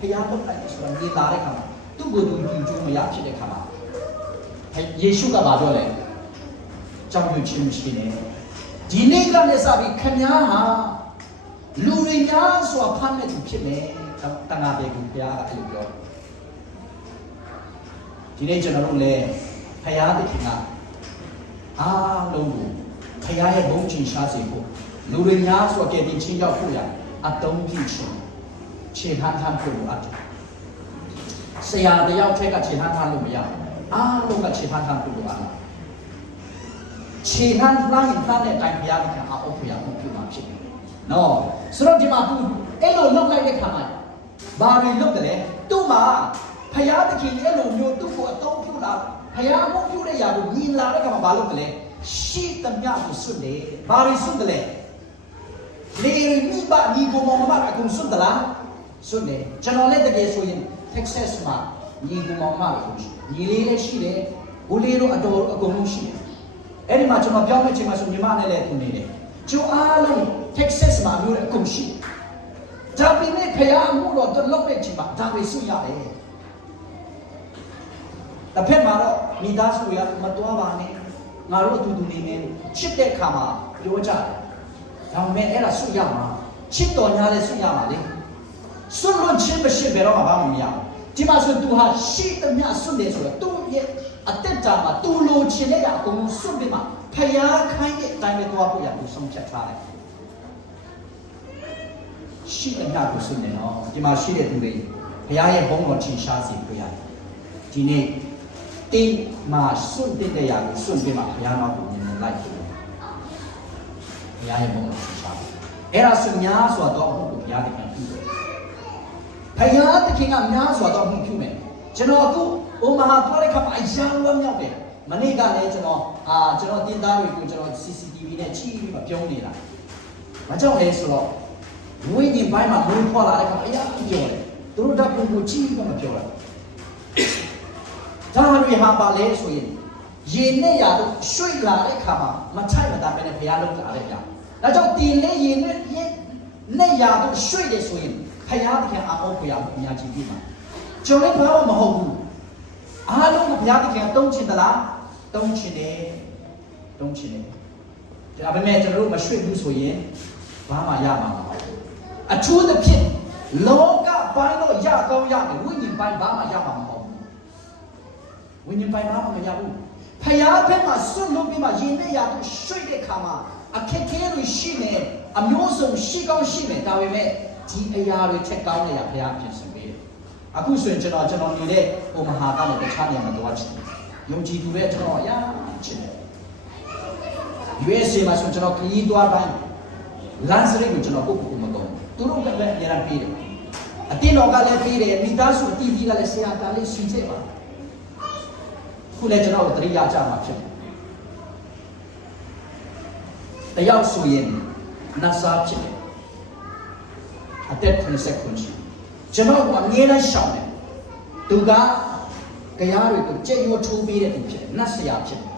ဖျားလုပ်လိုက်တယ်ဆိုတာဒီလာတဲ့ခါမှာသူ့ကိုသူယူကျိုးမရဖြစ်တဲ့ခါမှာယေရှုကဘာပြောလဲကြောက်ရွံ့ခြင်းမရှိနဲ့ဒီနေ့ကလည်းစပြီးခမားဟာလူတွေများစွာဖမ်းမဲ့သူဖြစ်မယ်တန်ခါပြေကူဘုရားကအဲ့လိုပြောဒီနေ့ကျွန်တော်တို့လည်းဘုရားသခင်ကအားလုံးကိုဘုရားရဲ့ဘုန်းကြီးရှားစေဖို့လူတွေများစွာကဲ့တင်ချင်းရောက်ဖို့ရအတုံးပြခြင်းခြေထားထားဖို့လိုအပ်တယ်ဆရာတယောက်ထက်ကခြေထားထားလို့မရဘူးအားလုံးကခြေထားထားဖို့လိုအပ်တယ်ခြေနှမ်းလှမ်းရင်လှမ်းတဲ့အတိုင်းဘုရားကအအုပ်ဖျားမှုပြုမှာဖြစ်တယ်။နော်ဆိုတော့ဒီမှာသူအဲ့လိုလုပ်လိုက်တဲ့ခါမှာဘာတွေလုပ်တယ်လဲသူ့မှာဘုရားသခင်အဲ့လိုမျိုးသူ့ကိုအသုံးပြုလာဘုရားအမှုပြုတဲ့ຢာကိုမြင်လာတဲ့ခါမှာဘာလုပ်တယ်လဲရှိသမျှကိုစွန့်တယ်ဘာတွေစွန့်တယ်လဲလေမိဘညီကိုမောင်မအကုန်စွန့်သလားစွန့်တယ်ကျွန်တော်လည်းတကယ်ဆိုရင် Texas မှာညီကိုမောင်မလို့ညီလေးလည်းရှိတယ်ဘိုးလေးတို့အတော်အကုန်လုံးရှိတယ်အဲ့ဒီမှာကျွန်တော်ပြောင်းမဲ့ချိန်မှာဆိုညီမနဲ့လည်းသူနေတယ်ကျိုးအားလုံး Texas မှာမျိုးလည်းအကုန်ရှိဒါပေမဲ့ဖခင်အမှုတော်တလုပ်တဲ့ချိန်မှာဒါပဲစွရတယ်တစ်ဖက်မှာတော့မိသားစုရမတော်ပါနဲ့ငါတို့အတူတူနေမယ်ချစ်တဲ့ခါမှာပြောကြတယ်ဒါပေမဲ့အဲ့ဒါစွရမှာချစ်တော်ညာလည်းစွရမှာလေစွလွန်ချင်းမရှိဘယ်တော့မှဘာမှမရဘူးဒီမှာဆိုသူဟာရှိသမျှစွတယ်ဆိုတော့သူ့ရဲ့အသက်တာမှာသူလိုချင်တဲ့အကုန်လုံးစွန့်ပြီးမှဖျားခိုင်းတဲ့အတိုင်းပဲသွားဖို့ရသူဆုံးဖြတ်ထားတယ်ရှိတဲ့ညကိုစွန့်နေတော့ဒီမှာရှိတဲ့သူတွေဘုရားရဲ့ဘုန်းတော်ချင်ရှားစီပြရတယ်ဒီနေ့တင်းမှာစွန့်တဲ့နေရာကိုစွန့်ပြီးမှဘုရားနောက်ကိုမြင်နေလိုက်တယ်ဘုရားရဲ့ဘုန်းတော်ချင်ရှား era sunya so do hu ya de kan phu phaya de kin ga nya so do hu phu me chano ku Omaha သွားတဲ့ခါမှာအရန်ဝမ်းမြောက်တယ်မနေ့ကလည်းကျွန်တော်တင်သားတွေကိုကျွန်တော် CCTV နဲ့ချိပြီးမှပြောနေတာမကြောက်လဲဆိုတော့ဝိညာဉ်ပိုင်းမှာဘုံခေါ်လာတဲ့ခါအရန်ပြောတယ်သူတို့ဓာတ်ပုံကိုချိပြီးမှပြောတာဒါတွေဟာပါလဲဆိုရင်ရေနဲ့ရာတို့ရွှေ့လာတဲ့ခါမှာမထိုက်မတာပဲနဲ့ဘုရားလုံးလာတဲ့ကြောင့်ဒါကြောင့်တင်လေရေနဲ့ရာတို့ရွှေ့တယ်ဆိုရင်ဘုရားသခင်အာမောဘုရားအများကြီးပြမှာကျွန်တော်လည်းဘာမှမဟုတ်ဘူးအားလုံးကဘုရားသခင်တုံးချင်သလားတုံးချင်တယ်ဒါပေမဲ့ကျွန်တော်တို့မရွှေ့ဘူးဆိုရင်ဘာမှရမှာမဟုတ်ဘူးအထူးသဖြင့်လောကပိုင်းတော့ရကောင်းရတယ်ဝိညာဉ်ပိုင်းဘာမှရမှာမဟုတ်ဘူးဝိညာဉ်ပိုင်းဘာမှမရဘူးဖယားဘက်မှာစွန့်လို့ပြီးမှယင်နဲ့ရာတို့ရွှေ့တဲ့ခါမှာအခက်ခဲတွေရှိနေအမျိုးစုံရှိကောင်းရှိနေဒါပေမဲ့ဒီအရာတွေချက်ကောင်းနေရဖယားပြင်ဆင်ပေးတယ်အခုဆိုရင်ကျွန်တော်နေတဲ့ဟိုမဟာကလည်းတခြားနေရာမှာသွားချင်တယ်ယုံကြည်သူတွေကျွန်တော်အရာချင်တယ် USA မှာဆိုကျွန်တော်ခရီးသွားတိုင်းလမ်းစရိတ်ကိုကျွန်တော်ပုတ်ပုတ်မတော့သူတို့ကလည်းအများကြီးပေးတယ်အတင်းတော်ကလည်းပေးတယ်မိသားစုအတီးကြီးကလည်းဆရာကလည်းစီချက်ပါခုလည်းကျွန်တော်တို့တရိယာကြမှာဖြစ်တယ်တယောက်ဆိုရင်နတ်စားဖြစ်တယ်အသက်90ခုရှိကျွန်တော်ကအမြဲတမ်းရှောင်တယ်သူကတရားတွေကိုကြက်ရွထိုးပေးတဲ့သူဖြစ်တယ်နတ်ဆရာဖြစ်တယ်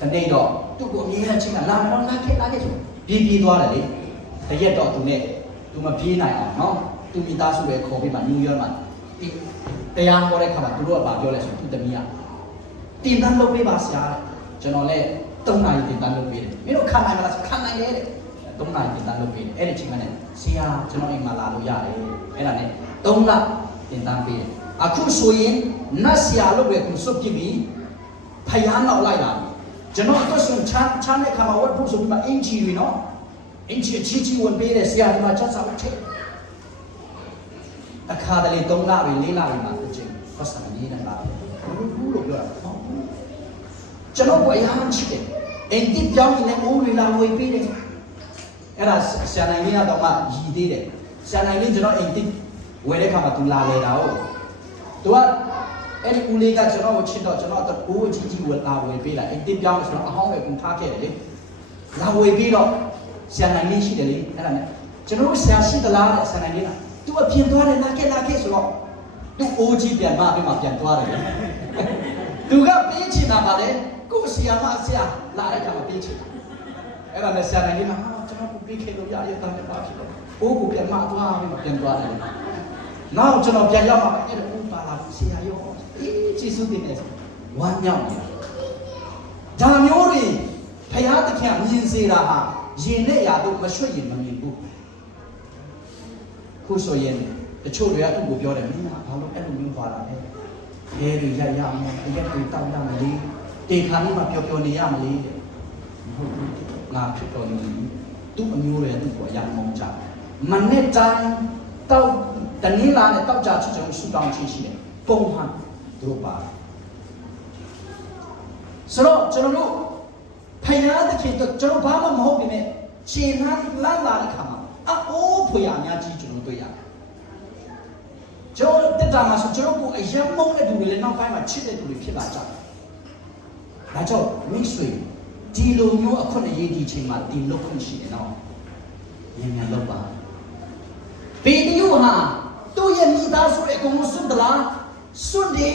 တနေ့တော့သူ့ကိုအမြဲတမ်းချင်းကလာမတော့လာခဲ့ဆိုပြေးသွားတယ်လေတရက်တော့သူနဲ့သူမပြေးနိုင်အောင်နော်သူမိသားစုတွေခေါ်ပြီးမှနယူးယောက်မှာတရားဟောတဲ့ခါမှာသူတို့ကပြောလဲဆိုသူတမီးကတင်တန်းလုပ်ပေးပါဆရာတဲ့ကျွန်တော်လည်း3နာရီတင်တန်းလုပ်ပေးတယ်မင်းတို့ခံနိုင်မလားခံနိုင်တယ်တဲ့3နာရီတင်တန်းလုပ်ပေးတယ်အဲ့ဒီချိန်ကနေဆရာကျွန်တော်အိမ်မှာလာလို့ရတယ်အဲ့ဒါနဲ့3လတင်တန်းပေးတယ်အခုဆိုရင်နတ်ဆရာလုပ်ပဲကိုစွတ်ပြပြီးဖယားနောက်လိုက်လာကျွန်တော်အတွက်ဆိုချမ်းတဲ့ခါမှာဝတ်ဖို့ဆိုပြီးမှအင်ဂျီတွေနော်အင်ဂျီချီဝင်ပေးတယ်ဆရာဒီမှာချက်စားလိုက်တယ်အခါတလေ3လပဲ4လပဲမှာတစ်ချိန်ပတ်စံနေနေတာဘူးလို့ပြောတာကျွန်တော်ကအများကြီးတယ်အင်တီပြောင်းနေအိုးတွေလာဝေးပေးတယ်အဲ့ဒါဆရာနိုင်လေးကတော့မှရည်သေးတယ်ဆရာနိုင်လေးကျွန်တော်အင်တီဝယ်တဲ့ခါမှာသူလာလေတာဟုတ်သူကအဲ့ဒီဦးလေးကကျွန်တော်ကိုချစ်တော့ကျွန်တော်တော့အိုးကြီးဝယ်လာဝယ်ပေးလိုက်အင်တီပြောင်းဆိုတော့အဟောင်းပဲပုံထားခဲ့တယ်လေလာဝယ်ပြီးတော့ဆရာနိုင်လေးရှိတယ်လေအဲ့ဒါနဲ့ကျွန်တော်ဆရာရှိသလားတဲ့ဆရာနိုင်လေးကသူအပြင်သွားတယ်လာခဲ့ဆိုတော့သူအိုးကြီးပြန်မပြီးမှပြန်သွားတယ်သူကပေးချင်တာပါလေကိုဆရာမဆရာလာတဲ့ခါမှာပေးချင်တာအဲ့ဒါနဲ့ဆရာနိုင်လေးကကျွန်တော်ကိုပေးခဲ့လို့ရရတာလည်းပါဖြစ်တော့အိုးကိုပြန်မသွားပြီးမှပြန်သွားတယ်နောက်ကျွန်တော်ပြန်ရောက်မှအဲ့ဒါအိုးပါလာဆရာရောကျေးဇူးတင်တယ်ဝမ်းမြောက်တယ်ဒါမျိုးတွေဖယားသခင်မြင်စေတာဟာရင်နဲ့ရာတို့မရွှေ့ရင်မမြင်ဘူးခုဆိုရင်တချို့တွေကသူ့ကိုပြောတယ်မင်းကဘာလို့အဲ့လိုမျိုးပါလာလဲရဲတွေရရမယ်အရက်တွေတောက်ရမလေးတေခါလေးမှပျော်နေရမလေးတဲ့မဟုတ်ဘူးငါဖြစ်တော်နေပြီသူ့အမျိုးတွေသူ့ကိုအရာမုန်းကြမနဲ့တိုင်းတောက်တနည်းလာနဲ့တောက်ကြချစ်ကျွန်တော်ဆူတောင်းချင်းရှိတယ်ပုံမှန်သူတို့ပါဆိုတော့ကျွန်တော်တို့ဖယားသခင်တို့ကျွန်တော်ဘာမှမဟုတ်ပြီနဲ့ခြေနှမ်းလမ်းလာတဲ့ခါမှာအိုးဖွေအများကြီးကျွန်တော်တွေ့ရတယ်ကျွန်တော်တက်တာမှာဆိုကျွန်တော်ကိုအယံမုန်းတဲ့သူတွေလည်းနောက်ပိုင်းမှာချစ်တဲ့သူတွေဖြစ်လာကြတယ်ဒါကြောင့်မိတ်ဆွေဒီလိုမျိုးအခွင့်အရေးဒီချိန်မှာဒီလောက်ခွင့်ရှိတယ်နော်မြန်လောက်ပါပေတရုဟာသူ့ရဲ့မိသားစုအကုန်လုံးစွန့်တလားစွန့်တယ်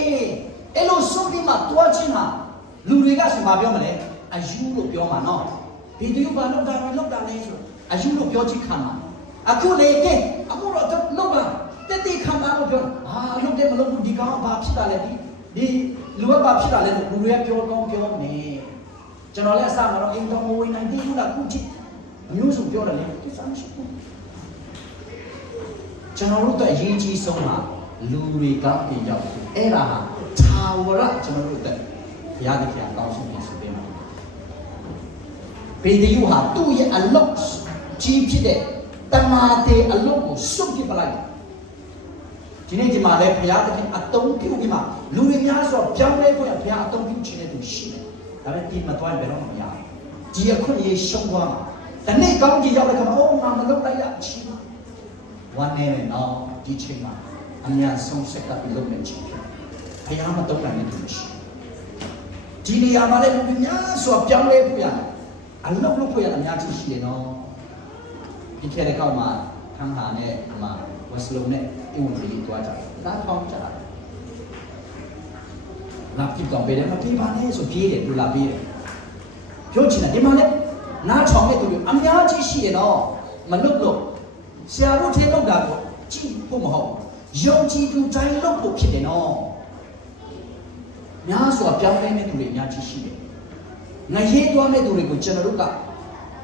အဲ့လိုစွန့်ပြီးမှတွားချင်းဟာလူတွေကဆိုမှပြောမလဲအယူလို့ပြောမှာနော်ပေတရုဘာလို့ဒါလဲဆိုအယူလို့ပြောချင်ခံမှာအခုလေကဲအခုတော့လောက်ပါတက်ခံမှာလို့ပြောလုပ်တယ်မလုပ်ဘူးဒီကောင်ဘာဖြစ်တာလဲဒီလူကဘာဖြစ်တာလဲလူတွေကပြောကောင်းပြောနေကျွန်တော်လည်းအစမှာတော့အိမ်တော်မဝင်နိုင်သေးဘူးလားခုကြည့်အမျိုးစုပြောတယ်လေဒီစားမရှိဘူးကျွန်တော်တို့အရေးကြီးဆုံးမှာလူတွေကပြင်ရောက်အဲ့ဒါဟာသာဝရကျွန်တော်တို့ဘုရားသခင်ကောင်းဆုံးဖြစ်ပေးမှာပေတရုဟာသူ့ရဲ့အလုတ်ကြီးဖြစ်တဲ့တမာတေအလုတ်ကိုစွန့်ပစ်ပလိုက်ဒီနေ့ဒီမှာလည်းဘုရားသခင်အတုံးပြုပြီးမှလူတွေများဆိုပြောင်းလဲဖို့ဘုရားအတုံးပြုခြင်းတဲ့သူရှိတယ်ဒါပေမဲ့ဒီမတော်ဘယ်တော့မှမရဘူးဒီအခွင့်အရေးရှုံးသွားမှာ တနေ့ကောင်းကြီးရောက်တဲ့ခါမှာအိုးငါမလုပ်လိုက်ရချီဝမ်းနေတယ်နော်ဒီချိန်မှာအများဆုံးစက်ကပ်ပြီးလုပ်နေချင်တယ်ဘုရားမတုံးနိုင်တဲ့သူမရှိဒီနေရာမှာလည်းလူများစွာပြောင်းလဲဖို့ရတယ်အလုပ်လုပ်ဖို့ရတာအများကြီးရှိတယ်နော်ဒီခေတ်တဲ့ကောက်မှာခန်းဟာနဲ့ဒီမှာဝက်စလုံးနဲ့အင်ဝကြီးတွားကြတယ်ဒါထောင်းကြတာလာပြကောင်းပေးတယ်မပြေးပါနဲ့ဆိုပြေးတယ်လူလာပြေးတယ်ပြောချင်တယ်ဒီမှာလည်းနားချောင်တဲ့သူတွေအများကြီးရှိတယ်နော်မလုပ်လို့ဆရာတို့ထဲလုပ်တာကိုကြည့်ဖို့မဟုတ်ယုံကြည်သူတိုင်းလုပ်ဖို့ဖြစ်တယ်နော်များစွာပြောင်းလဲတဲ့သူတွေအများကြီးရှိတယ်ငရေသွားတဲ့သူတွေကိုကျွန်တော်တို့က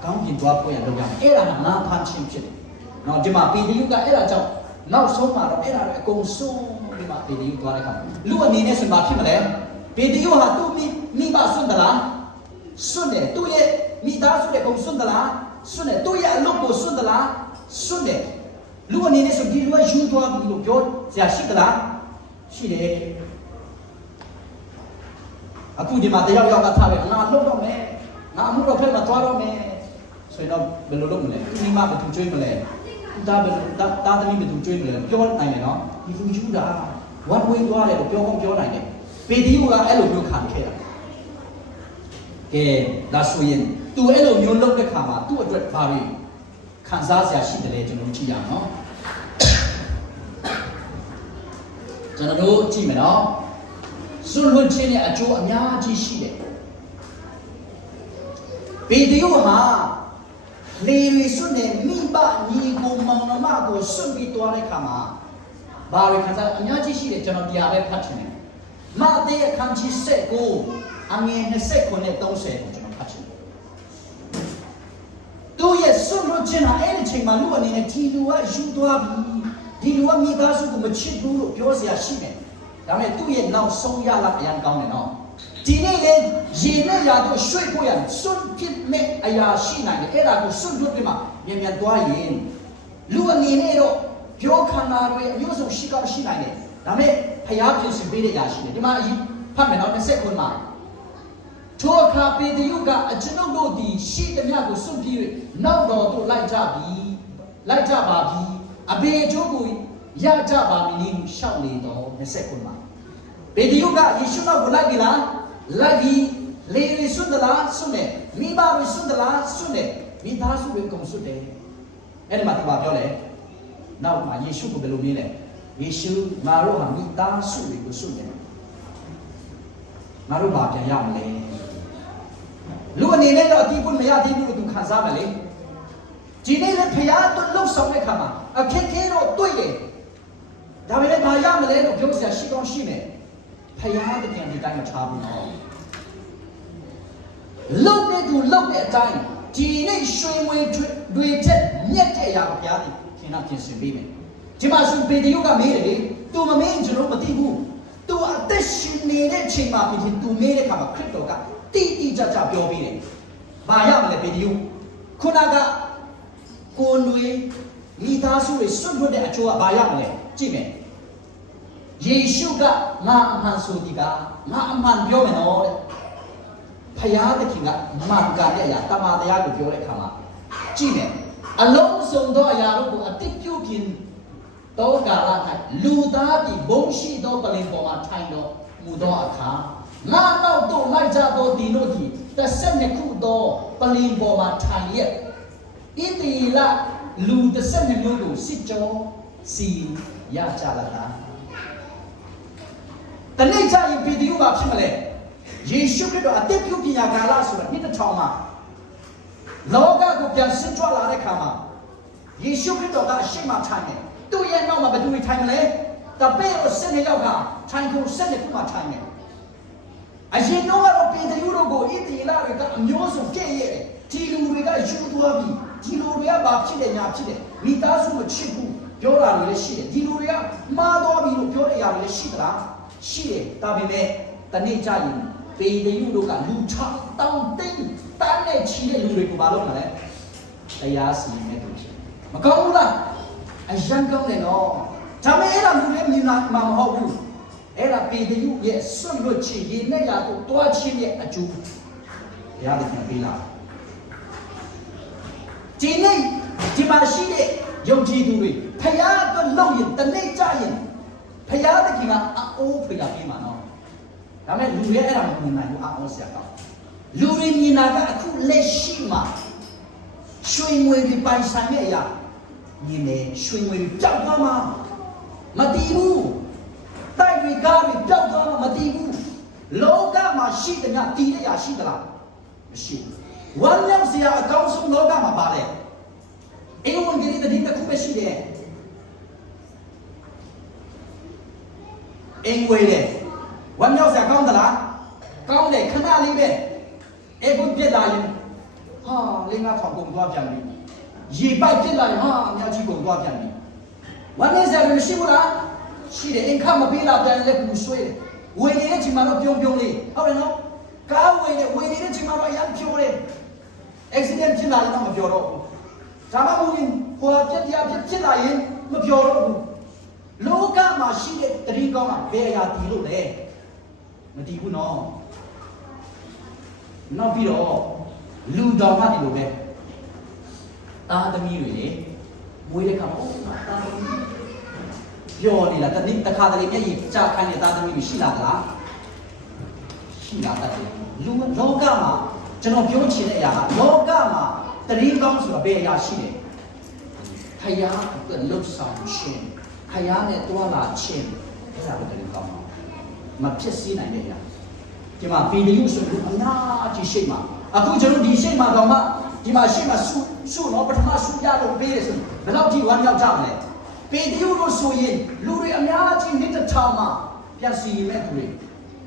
ကောင်းကျင်သွားဖို့ရလုပ်ရမယ်အဲ့ဒါကငါဖန်ချင်းဖြစ်တယ်နော်ဒီမှာပေတရုကအဲ့ဒါကြောင့်နောက်ဆုံးမှာတော့အဲ့ဒါလည်းအကုန်ဆုံးဒီမှာပေတရုသွားတဲ့ခါလူအနေနဲ့ဆိုမှဖြစ်မလဲပေတရုဟာသူ့မိဘဆွတ်သလားဆွတ်တယ်သူ့ရဲ့မိသားစုရဲ့ကုန်ဆွတ်သလားဆွတ်တယ်သူ့ရဲ့အလုပ်ကိုဆွတ်သလားဆွတ်တယ်လူအနေနဲ့ဆိုဒီလူကယူသွားပြီလို့ပြောစရာရှိသလားရှိတယ်အခုဒီမှာတယောက်ကထားတယ်ငါလုပ်တော့မယ်ငါအမှုတော့ဖက်မှာသွားတော့မယ်ဆိုရင်တော့ဘယ်လိုလုပ်မလဲဒီမှာဘယ်သူကျွေးမလဲတာဘယ်လိုတာသမီးဘယ်သူကျွေးမလဲပြောနိုင်တယ်နော်ဒီလူယူတာဝတ်ဝေးသွားတယ်လို့ပြောကောင်းပြောနိုင်တယ်ပေတရုကအဲ့လိုမျိုးခံခဲ့တာကဲဒါဆိုရင်သူအဲ့လိုမျိုးလုပ်တဲ့ခါမှာသူ့အတွက်ဘာတွေခံစားစရာရှိတယ်လဲကျွန်တော်ကြည့်ရအောင်နော်ကျွန်တော်တို့ကြည့်မယ်နော်စွန့်လွတ်ခြင်းရဲ့အကျိုးအများကြီးရှိတယ်ပေတရုဟာလေရီစွန့်နဲ့မိဘညီကိုမောင်နှမကိုစွန့်ပြီးသွားတဲ့ခါမှာဘာတွေခံစားအများကြီးရှိတယ်ကျွန်တော်တရားပဲဖတ်ချင်တယ်မဿဲအခန်းကြီး7အငယ်29နဲ့30ကိုကျွန်တော်ဖတ်ချင်တယ်သူရဲ့စွန့်လွတ်ခြင်းဟာအဲ့ဒီချိန်မှာလူအနေနဲ့ဒီလူကယူသွားပြီဒီလူကမိသားစုကိုမချစ်ဘူးလို့ပြောစရာရှိတယ်ဒါပေမဲ့သူ့ရဲ့နောက်ဆုံးရလာအရန်ကောင်းတယ်နော်ဒီနေ့လေရေနဲ့ရာတို့ရွှေ့ဖို့ရစွန့်ပစ်မဲ့အရာရှိနိုင်တယ်အဲ့ဒါကိုစွန့်လွတ်ပြီးမှမြန်မြန်သွားရင်လူအနေနဲ့တော့ပြောခန္ဓာတွေအမျိုးစုံရှိကောင်းရှိနိုင်တယ်ဒါပေမဲ့ဖျားပြင်ဆင်ပေးတဲ့အရာရှိတယ်ဒီမှာအရင်ဖတ်မယ်နော်20ခုမှာထိုအခါပေတရုကအကျွန်ုပ်တို့သည်ရှိသမျှကိုစွန့်ပြီး၍နောက်တော်သို့လိုက်ကြပါပြီအဘေအကျိုးကိုရကြပါမည်နည်းရှောက်လေတော့20ခုမှာပေတရုကယေရှုနောက်ကိုလိုက်ပြီလားလိုက်ပြီလေရီစွန့်သလားစွန့်တယ်မိဘတွေစွန့်သလားစွန့်တယ်မိသားစုတွေကုန်စွန့်တယ်အဲ့ဒီမှာသူကပြောလေနောက်မှာယေရှုကိုဘယ်လိုမြင်လဲယေရှုငါတို့ဟာမိသားစုတွေကိုစွန့်တယ်ငါတို့ဘာပြန်ရမလဲလူအနေနဲ့တော့အတိအကျမရသေးဘူးလို့သူခံစားမယ်လေဒီနေ့လည်းဖရားတို့လှုပ်ဆောင်တဲ့ခါမှာအခက်ခဲတော့တွေ့တယ်ဒါပေမဲ့ဘာရမလဲလို့ပြောစရာရှိကောင်းရှိမယ်ဖရားတကယ်ဒီတိုင်းမထားဘူးနော်လှုပ်တဲ့သူလှုပ်တဲ့အတိုင်းဒီနေ့ရွှေငွေတွေချက်မြက်တဲ့အရာကိုဘုရားသခင်ကပြင်ဆင်ပေးမယ်ဒီမှာဆိုပေတရုကမေးတယ်လေသူမမေးကျွန်တော်မသိဘူးသူအသက်ရှင်နေတဲ့အချိန်မှာပြင်သူမေးတဲ့အခါမှာခရစ်တော်ကတိတိကျကျပြောပေးတယ်ဘာရမလဲပေတရုခုနကကိုယ်တွေမိသားစုတွေစွန့်လွတ်တဲ့အကျိုးကဘာရမလဲကြည့်မယ်ယေရှုကငါအမှန်ဆိုဒီကငါအမှန်ပြောမယ်နော်တဲ့ဖယားသခင်ကမှန်ကန်တဲ့အရာတမန်တရားကိုပြောတဲ့အခါမှာကြည့်မယ်အလုံးစုံသောအရာတို့ကိုအတိတ်ပြုပြင်သောကာလ၌လူသားသည်ဘုံရှိသောပလင်ပေါ်မှာထိုင်တော်မူသောအခါငါနောက်သို့လိုက်ကြသောဒီတို့သည်12ခုသောပလင်ပေါ်မှာထိုင်ရက်ဣတိလလူ12မျိုးကိုစစ်ကြောစီရကြလာတာတနေ့ကျရင်ပေတရုကဖြစ်မလဲယေရှုခရစ်တော်အသက်ပြုပညာကာလဆိုတာနှစ်တစ်ထောင်မှာလောကကိုပြန်ဆင်းကြွလာတဲ့ခါမှာယေရှုခရစ်တော်ကအရှိမထိုင်တယ်သူ့ရဲ့နောက်မှာဘယ်သူတွေထိုင်မလဲတပည့်တော်12ယောက်ကထိုင်ခု12ခုမှထိုင်တယ်အရင်တော့ကတော့ပေတရုတို့ကိုဣသရေလတွေကအမျိုးစုံကဲ့ရဲ့တယ်ဒီလူတွေကယူသွားပြီဒီလူတွေကဘာဖြစ်လဲညာဖြစ်တယ်မိသားစုမချစ်ဘူးပြောတာတွေလည်းရှိတယ်ဒီလူတွေကမှားသွားပြီလို့ပြောတဲ့အရာတွေလည်းရှိသလားရှိတယ်ဒါပေမဲ့တနေ့ကျရင်ပေတရုတို့ကလူ6တောင်းသိန်းတန်းနဲ့ချီတဲ့လူတွေကိုဘာလုပ်မှာလဲတရားစီရင်တဲ့သူဖြစ်မကောင်းဘူးလားအယံကောင်းတယ်နော်ဒါပေမဲ့အဲ့ဒါလူတွေမြင်လာမှာမဟုတ်ဘူးအဲ့ဒါပေတရုရဲ့စွန့်လွတ်ခြင်းရည်နဲ့ရာကိုတွားခြင်းရဲ့အကျိုးဘုရားသခင်ပေးလာ ဒီနေ့ဒီမှာရှိတဲ့ယုံကြည်သူတွေဖခင်အတွက်လုပ်ရင်တနေ့ကြရင်ဖခင်တခင်ကအအိုးဖေးတာပြီးမှာနော်ဒါပေမဲ့လူရဲ့အဲ့ဒါမမြင်နိုင်ဘူးအအောင်ဆရာကောလူတွေမြင်တာကအခုလက်ရှိမှာရွှေငွေတွေပိုင်ဆိုင်တဲ့အရာမြင်တယ်ရွှေငွေတွေကြောက်သွားမှာမတည်ဘူးတိုက်တွေကားတွေကြောက်သွားမှာမတည်ဘူးလောကမှာရှိတဲ့ညတည်တဲ့အရာရှိသလားမရှိဘူးဝမ်းမြောက်စရာအကောင်းဆုံးလောကမှာပါတယ်အေဝံဂေလိသတင်းတစ်ခုပဲရှိတယ်အင်္ဂဝေတယ်ဝမ်းမြောက်စရာကောင်းသလားကောင်းတယ်ခဏလေးပဲအေဘုပြစ်လာရင်ဟာလင်းကားထောင်ကုန်သွားပြန်ပြီရေပိုက်ပြစ်လာရင်ဟာမြောက်ကြီးကုန်သွားပြန်ပြီဝမ်းမြောက်စရာမရှိဘူးလားရှိတယ်အင်ခမပေးလာပြန်လက်ကူဆွေးတယ်ဝေနေတဲ့ချိန်မှာတော့ပြုံးပြုံးလေးဟုတ်တယ်နော်ကားဝေနေတဲ့ချိန်မှာတော့အရန်ဖြိုးတယ် accident ဖြစ်လာရင်တော့မပြောတော့ဘူးဒါမှမဟုတ်ရင်ဟိုပြက်ပြဖြစ်လာရင်မပြောတော့ဘူးလောကမှာရှိတဲ့တတိကောင်းကဘယ်အရာတည်လို့လဲမတည်ဘူးနော်နောက်ပြီးတော့လူတော်မှဒီလိုပဲသားသမီးတွေလေမွေးတဲ့ခါမှာသားသမီးပြောနေလားတခါတလေမျက်ရည်ကြာခိုင်းတဲ့သားသမီးတွေရှိလားရှိလာတတ်တယ်လူလောကမှာကျွန်တော်ပြောချင်တဲ့အရာကလောကမှာတတိကောင်းဆိုတာဘယ်အရာရှိလဲခယားအတွက်လှုပ်ဆောင်ခြင်းခယားနဲ့တွာလာခြင်းအဲ့ဒါပဲတတိကောင်းမဖြစ်စည်းနိုင်တဲ့အရာဒီမှာဗီဒီယိုဆိုရင်အများကြီးရှိမှာအခုကျွန်တော်ဒီရှိမှာတော့မှဒီမှာရှိမှာစုတော့ပထမစုရလို့ပေးရဆိုဘယ်လောက်ကြီးဝမ်းမြောက်ကြမလဲဗီဒီယိုလို့ဆိုရင်လူတွေအများကြီးနှစ်တစ်ထောင်မှပြန်စီမဲ့သူတွေ